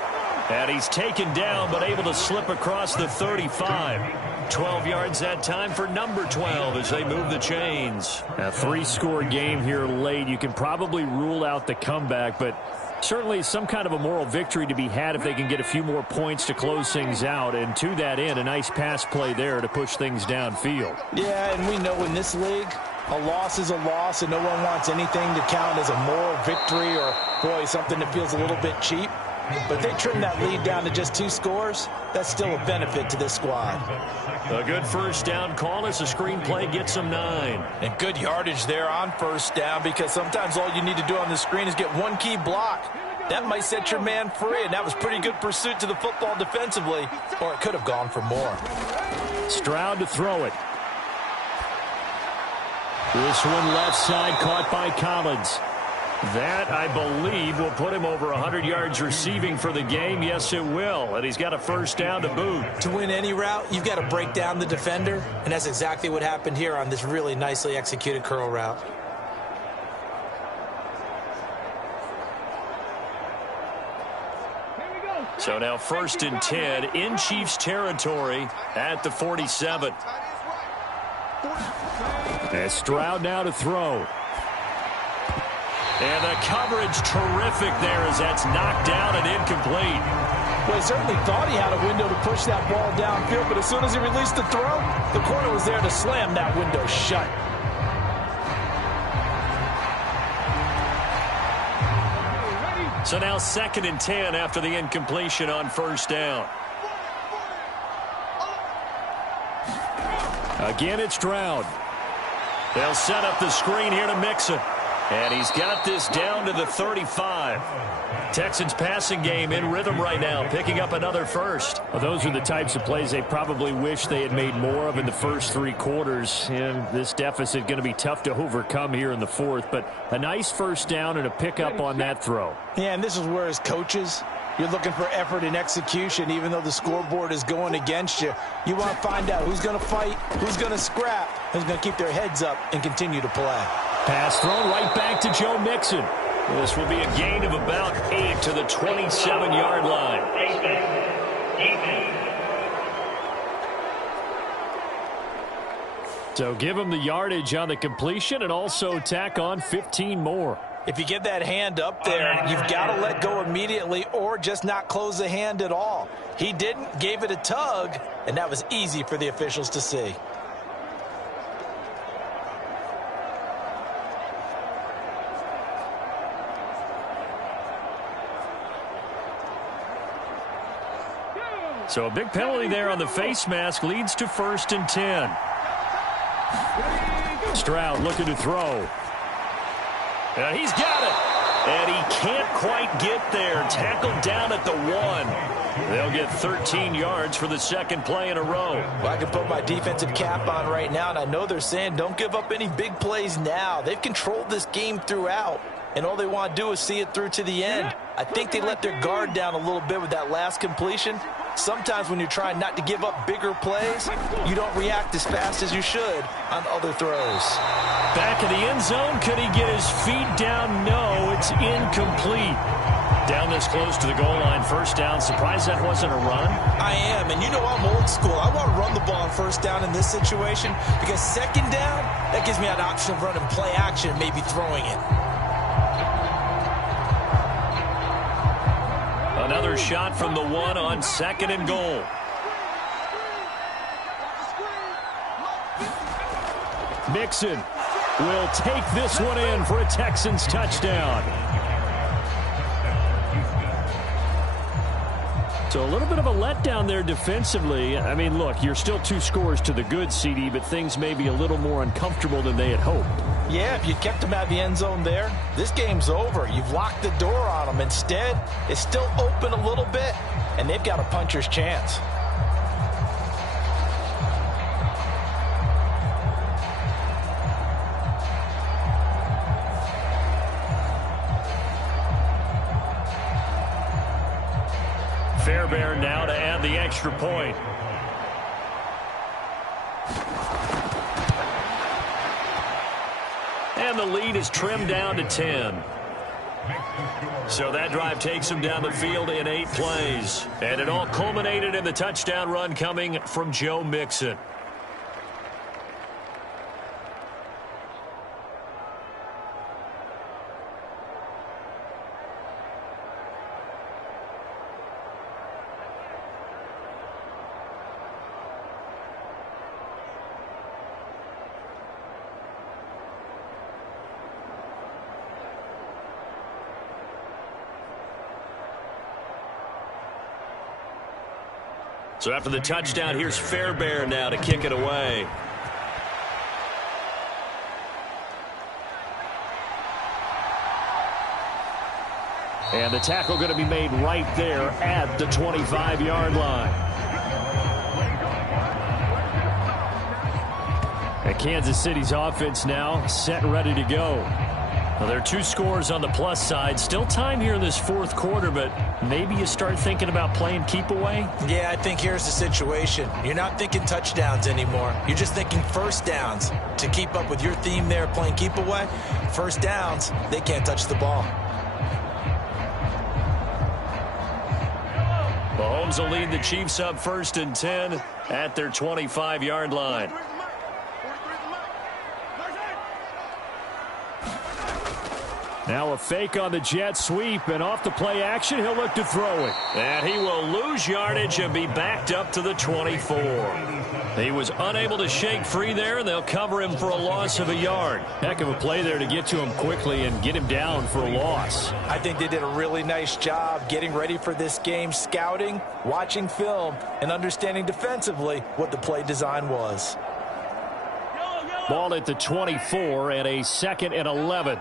And he's taken down, but able to slip across the 35. 12 yards that time for number 12 as they move the chains. A 3-score game here late. You can probably rule out the comeback, but certainly some kind of a moral victory to be had if they can get a few more points to close things out. And to that end, a nice pass play there to push things downfield. Yeah, and we know in this league, a loss is a loss, and no one wants anything to count as a moral victory or, boy, something that feels a little bit cheap. But if they trim that lead down to just 2 scores, that's still a benefit to this squad. A good first down call as the screenplay gets them 9. And good yardage there on first down because sometimes all you need to do on the screen is get one key block. That might set your man free, and that was pretty good pursuit to the football defensively, or it could have gone for more. Stroud to throw it. This one left side caught by Collins. That, I believe, will put him over 100 yards receiving for the game. Yes, it will. And he's got a first down to boot. To win any route, you've got to break down the defender. And that's exactly what happened here on this really nicely executed curl route. So now 1st and 10 in Chiefs territory at the 47. And Stroud now to throw. And the coverage terrific there as that's knocked down and incomplete. Well, he certainly thought he had a window to push that ball downfield, but as soon as he released the throw, the corner was there to slam that window shut. So now 2nd and 10 after the incompletion on first down. Again, it's Stroud. They'll set up the screen here to Mixon. And he's got this down to the 35. Texans passing game in rhythm right now, picking up another first. Well, those are the types of plays they probably wish they had made more of in the first 3 quarters. And this deficit going to be tough to overcome here in the 4th. But a nice first down and a pickup on that throw. Yeah, and this is where as coaches, you're looking for effort and execution. Even though the scoreboard is going against you, you want to find out who's going to fight, who's going to scrap, who's going to keep their heads up and continue to play. Pass thrown right back to Joe Mixon. This will be a gain of about 8 to the 27-yard line. So give him the yardage on the completion and also tack on 15 more. If you get that hand up there, you've got to let go immediately or just not close the hand at all. He didn't, gave it a tug, and that was easy for the officials to see. So a big penalty there on the face mask leads to 1st and 10. Stroud looking to throw. And he's got it. And he can't quite get there. Tackled down at the 1. They'll get 13 yards for the 2nd play in a row. Well, I can put my defensive cap on right now, and I know they're saying don't give up any big plays now. They've controlled this game throughout, and all they want to do is see it through to the end. I think they let their guard down a little bit with that last completion. Sometimes when you're trying not to give up bigger plays, you don't react as fast as you should on other throws. Back in the end zone, could he get his feet down? No, it's incomplete. Down this close to the goal line, first down. Surprised that wasn't a run? I am, and you know I'm old school. I want to run the ball on first down in this situation because 2nd down, that gives me an option of running play action, maybe throwing it. Another shot from the 1 on 2nd and goal. Mixon will take this one in for a Texans touchdown. So a little bit of a letdown there defensively. I mean, look, you're still 2 scores to the good, CD, but things may be a little more uncomfortable than they had hoped. Yeah, if you kept them out of the end zone there, this game's over. You've locked the door on them. Instead, it's still open a little bit, and they've got a puncher's chance. Fairbairn now to add the extra point. And the lead is trimmed down to 10. So that drive takes them down the field in 8 plays. And it all culminated in the touchdown run coming from Joe Mixon. So after the touchdown, here's Fairbairn now to kick it away. And the tackle going to be made right there at the 25-yard line. And Kansas City's offense now set and ready to go. Well, there are 2 scores on the plus side. Still time here in this 4th quarter, but maybe you start thinking about playing keep away? Yeah, I think here's the situation. You're not thinking touchdowns anymore. You're just thinking first downs. To keep up with your theme there, playing keep away, first downs, they can't touch the ball. Mahomes will lead the Chiefs up 1st and 10 at their 25-yard line. Now a fake on the jet sweep, and off the play action, he'll look to throw it. And he will lose yardage and be backed up to the 24. He was unable to shake free there, and they'll cover him for a loss of a yard. Heck of a play there to get to him quickly and get him down for a loss. I think they did a really nice job getting ready for this game, scouting, watching film, and understanding defensively what the play design was. Ball at the 24 and a 2nd and 11.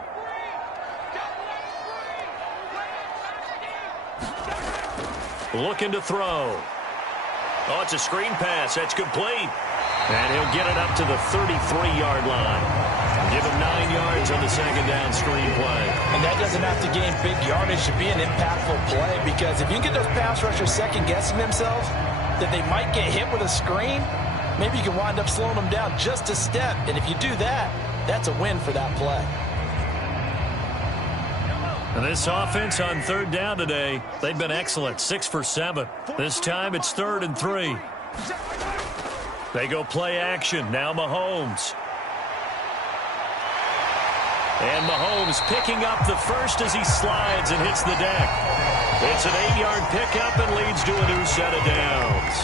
Looking to throw. Oh, it's a screen pass. That's complete. And he'll get it up to the 33-yard line. Give him 9 yards on the 2nd down screen play. And that doesn't have to gain big yardage to be an impactful play, because if you can get those pass rushers second-guessing themselves that they might get hit with a screen, maybe you can wind up slowing them down just a step. And if you do that, that's a win for that play. And this offense on 3rd down today, they've been excellent, 6 for 7. This time it's 3rd and 3. They go play action. Now Mahomes. And Mahomes picking up the first as he slides and hits the deck. It's an 8-yard pickup and leads to a new set of downs.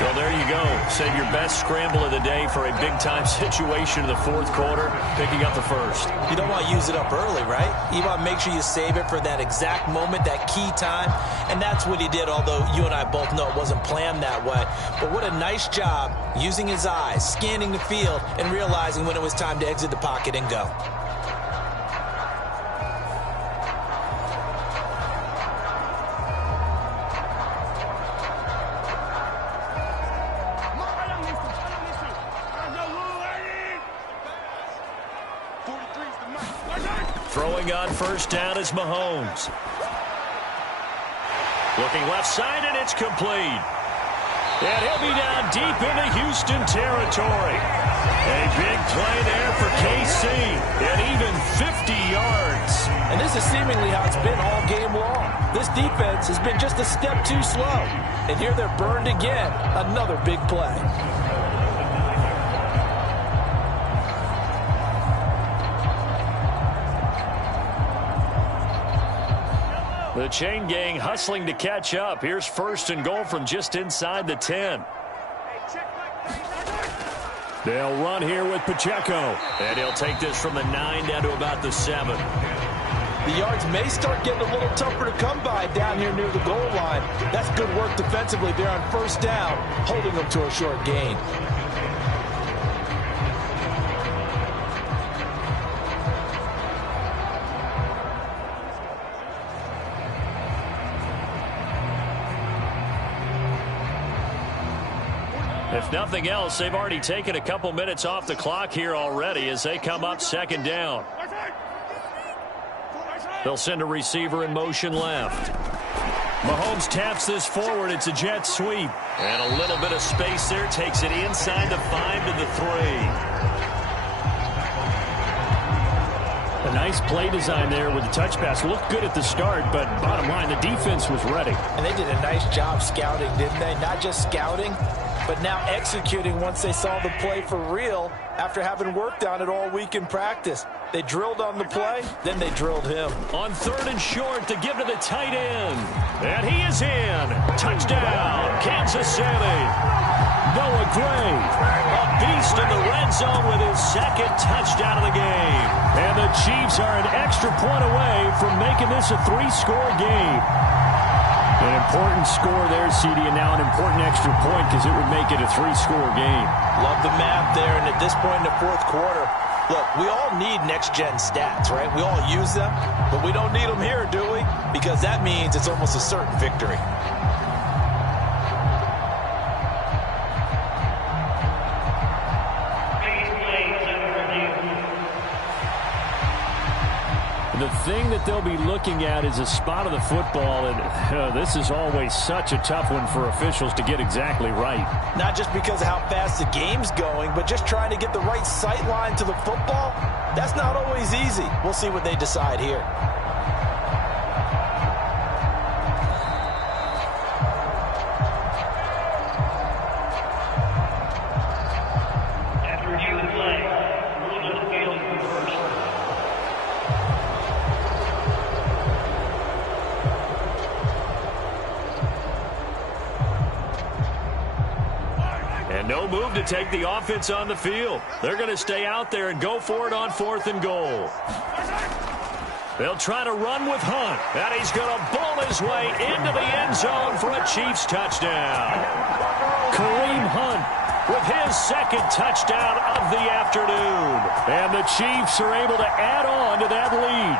Well, there you go. Save your best scramble of the day for a big-time situation in the 4th quarter, picking up the first. You don't want to use it up early, right? You want to make sure you save it for that exact moment, that key time. And that's what he did, although you and I both know it wasn't planned that way. But what a nice job using his eyes, scanning the field, and realizing when it was time to exit the pocket and go. Throwing on 1st down is Mahomes. Looking left side, and it's complete. And he'll be down deep into Houston territory. A big play there for KC, and even 50 yards. And this is seemingly how it's been all game long. This defense has been just a step too slow. And here they're burned again. Another big play. The chain gang hustling to catch up. Here's 1st and goal from just inside the 10. They'll run here with Pacheco. And he'll take this from the 9 down to about the 7. The yards may start getting a little tougher to come by down here near the goal line. That's good work defensively there on 1st down, holding them to a short gain. If nothing else, they've already taken a couple minutes off the clock here already as they come up 2nd down. They'll send a receiver in motion left. Mahomes taps this forward. It's a jet sweep. And a little bit of space there. Takes it inside the 5 to the 3. A nice play design there with the touch pass. Looked good at the start, but bottom line, the defense was ready. And they did a nice job scouting, didn't they? Not just scouting, but now executing once they saw the play for real after having worked on it all week in practice. They drilled on the play, then they drilled him. On 3rd and short to give to the tight end. And he is in. Touchdown, Kansas City. Noah Gray. A beast in the red zone with his 2nd touchdown of the game. And the Chiefs are an extra point away from making this a 3-score game. An important score there, CD, and now an important extra point because it would make it a 3-score game. Love the math there, and at this point in the 4th quarter, look, we all need next-gen stats, right? We all use them, but we don't need them here, do we? Because that means it's almost a certain victory. The thing that they'll be looking at is a spot of the football, and this is always such a tough one for officials to get exactly right. Not just because of how fast the game's going, but just trying to get the right sight line to the football. That's not always easy. We'll see what they decide here. move to take the offense on the field. They're going to stay out there and go for it on 4th and goal. They'll try to run with Hunt, and he's going to ball his way into the end zone for a Chiefs touchdown. Kareem Hunt with his second touchdown of the afternoon. And the Chiefs are able to add on to that lead.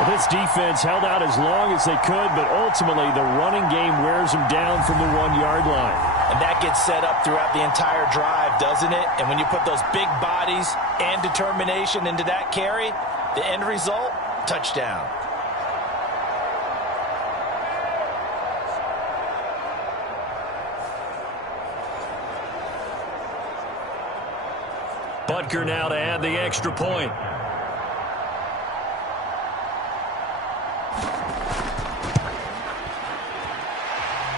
Well, this defense held out as long as they could, but ultimately the running game wears them down from the 1-yard line. And that gets set up throughout the entire drive, doesn't it? And when you put those big bodies and determination into that carry, the end result, touchdown. Butker now to add the extra point.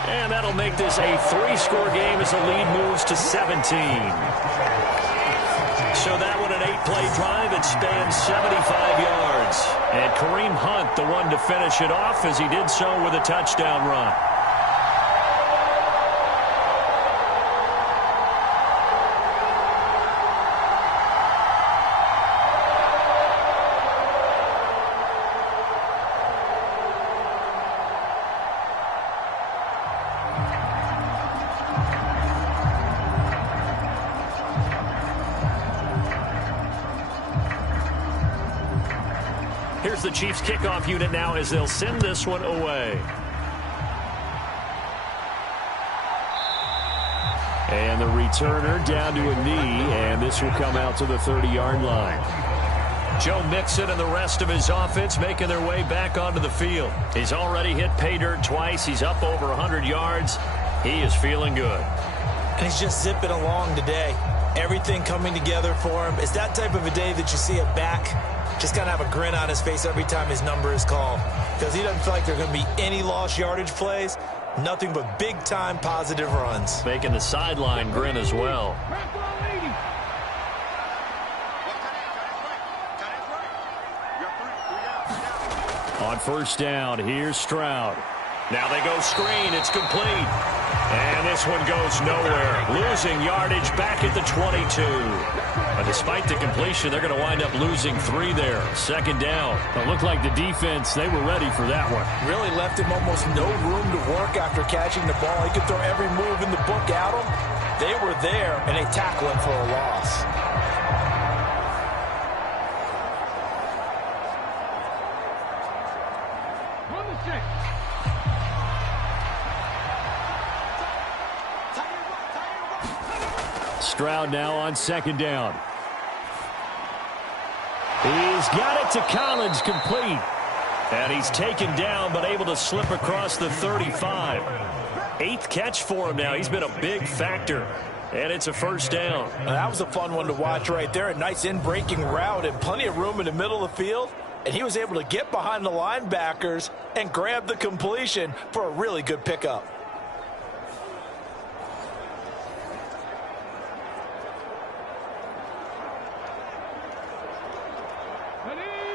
And that'll make this a 3-score game as the lead moves to 17. So that one an 8-play drive. It spans 75 yards. And Kareem Hunt, the one to finish it off, as he did so with a touchdown run. Here's the Chiefs kickoff unit now as they'll send this one away. And the returner down to a knee, and this will come out to the 30-yard line. Joe Mixon and the rest of his offense making their way back onto the field. He's already hit pay dirt twice. He's up over 100 yards. He is feeling good. And he's just zipping along today. Everything coming together for him. It's that type of a day that you see a back just kind of have a grin on his face every time his number is called, because he doesn't feel like there are going to be any lost yardage plays, nothing but big-time positive runs. Making the sideline grin as well. On first down, here's Stroud. Now they go screen. It's complete. And this one goes nowhere. Losing yardage back at the 22. But despite the completion, they're going to wind up losing 3 there. Second down. It looked like the defense, they were ready for that one. Really left him almost no room to work after catching the ball. He could throw every move in the book at him. They were there, and they tackle him for a loss. Stroud now on second down. He's got it to Collins, complete. And he's taken down but able to slip across the 35. 8th catch for him now. He's been a big factor. And it's a first down. That was a fun one to watch right there. A nice in-breaking route and plenty of room in the middle of the field. And he was able to get behind the linebackers and grab the completion for a really good pickup.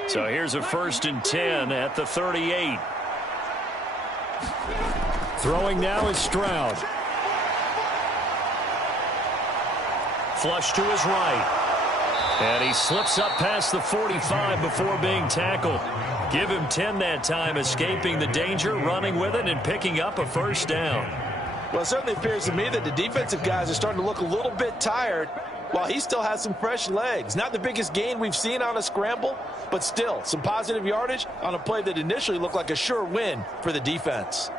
So here's a 1st and 10 at the 38. Throwing now is Stroud. Flush to his right. And he slips up past the 45 before being tackled. Give him 10 that time, escaping the danger, running with it, and picking up a first down. Well, it certainly appears to me that the defensive guys are starting to look a little bit tired, while he still has some fresh legs. Not the biggest gain we've seen on a scramble, but still some positive yardage on a play that initially looked like a sure win for the defense.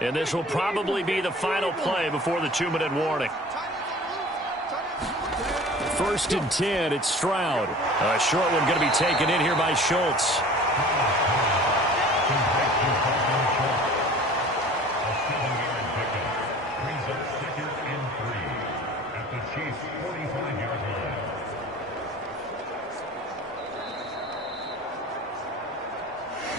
And this will probably be the final play before the 2-minute warning. 1st and 10, it's Stroud. A short one going to be taken in here by Schultz. Brings up 2nd and 3 at the Chiefs' 45-yard line.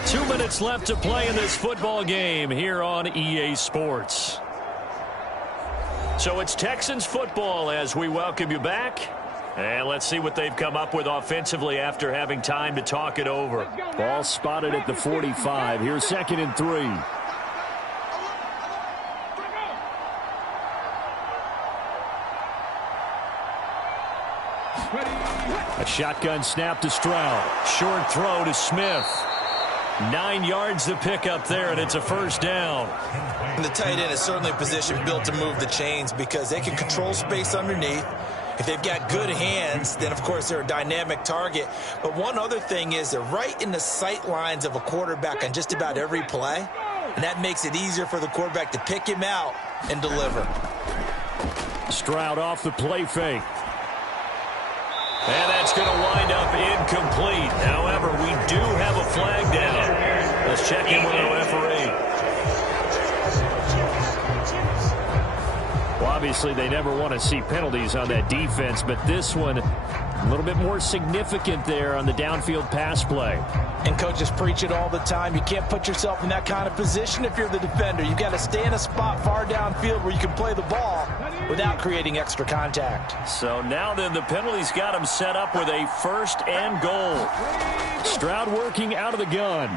2 minutes left to play in this football game here on EA Sports. So it's Texans football as we welcome you back. And let's see what they've come up with offensively after having time to talk it over. Ball spotted at the 45. Here's 2nd and 3. A shotgun snap to Stroud. Short throw to Smith. 9 yards to pick up there, and it's a first down. And the tight end is certainly a position built to move the chains because they can control space underneath. If they've got good hands, then, of course, they're a dynamic target. But one other thing is they're right in the sight lines of a quarterback on just about every play, and that makes it easier for the quarterback to pick him out and deliver. Stroud off the play fake. And that's going to wind up incomplete. However, we do have a flag down. Let's check in with the referee. Well, obviously, they never want to see penalties on that defense, but this one a little bit more significant there on the downfield pass play. And coaches preach it all the time. You can't put yourself in that kind of position if you're the defender. You've got to stay in a spot far downfield where you can play the ball without creating extra contact. So now then, the penalty's got him set up with a 1st and goal. Stroud working out of the gun.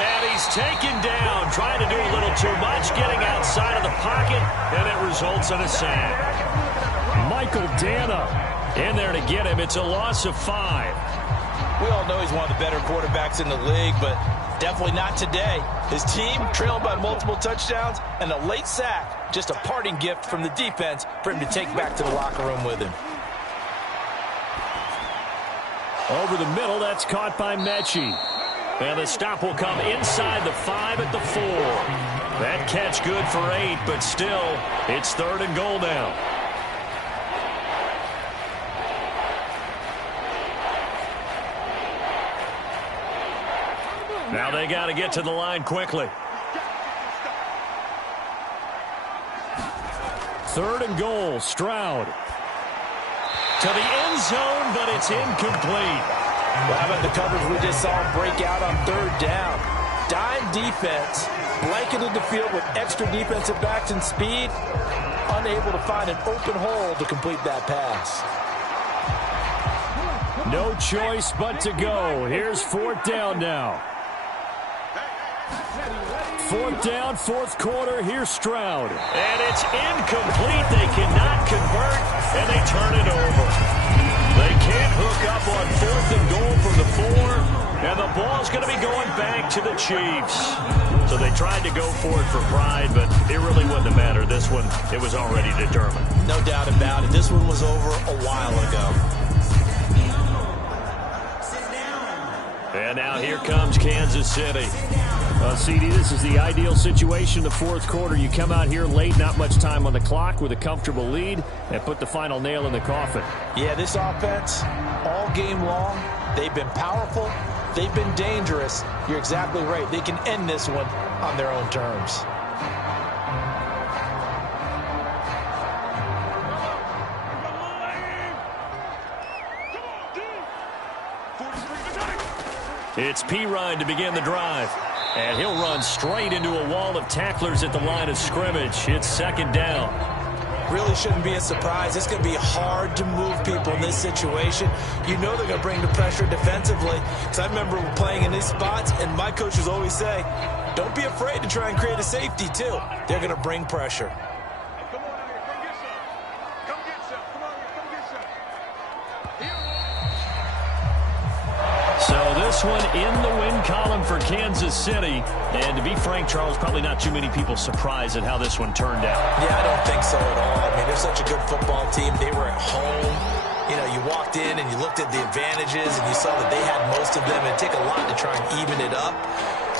And he's taken down, trying to do a little too much, getting outside of the pocket, and it results in a sack. Michael Dana in there to get him. It's a loss of 5. We all know he's one of the better quarterbacks in the league, but definitely not today. His team trailing by multiple touchdowns and a late sack. Just a parting gift from the defense for him to take back to the locker room with him. Over the middle, that's caught by Mechie. And the stop will come inside the 5 at the 4. That catch good for 8, but still, it's 3rd and goal now. Now they got to get to the line quickly. 3rd and goal, Stroud. To the end zone, but it's incomplete. Well, how about the coverage we just saw him break out on 3rd down? Dime defense, blanketed the field with extra defensive backs and speed, unable to find an open hole to complete that pass. No choice but to go. Here's 4th down now. 4th down, 4th quarter. Here's Stroud. And it's incomplete. They cannot convert, and they turn it over. They can't hook up on 4th and goal from the 4, and the ball's going to be going back to the Chiefs. So they tried to go for it for pride, but it really wouldn't have mattered. This one, it was already determined. No doubt about it. This one was over a while ago. And now here comes Kansas City. CD, this is the ideal situation, the 4th quarter. You come out here late, not much time on the clock with a comfortable lead, and put the final nail in the coffin. Yeah, this offense, all game long, they've been powerful, they've been dangerous. You're exactly right. They can end this one on their own terms. It's Pirine to begin the drive. And he'll run straight into a wall of tacklers at the line of scrimmage. It's 2nd down. Really shouldn't be a surprise. It's going to be hard to move people in this situation. You know they're going to bring the pressure defensively. Because I remember playing in these spots, and my coaches always say, don't be afraid to try and create a safety, too. They're going to bring pressure. So this one in the win column for Kansas City. And to be frank, Charles, probably not too many people surprised at how this one turned out. Yeah, I don't think so at all. I mean, they're such a good football team. They were at home. You know, you walked in and you looked at the advantages and you saw that they had most of them. It'd take a lot to try and even it up.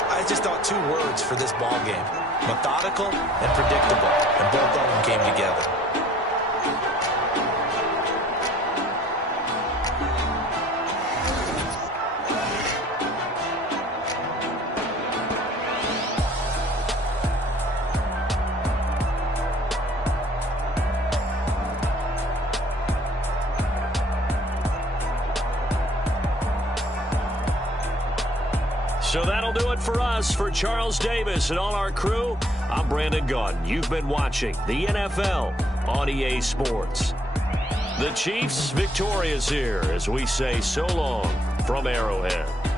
I just thought 2 words for this ball game: methodical and predictable. And both of them came together. So that'll do it for us. For Charles Davis and all our crew, I'm Brandon Gaudin. You've been watching the NFL on EA Sports. The Chiefs victorious here as we say so long from Arrowhead.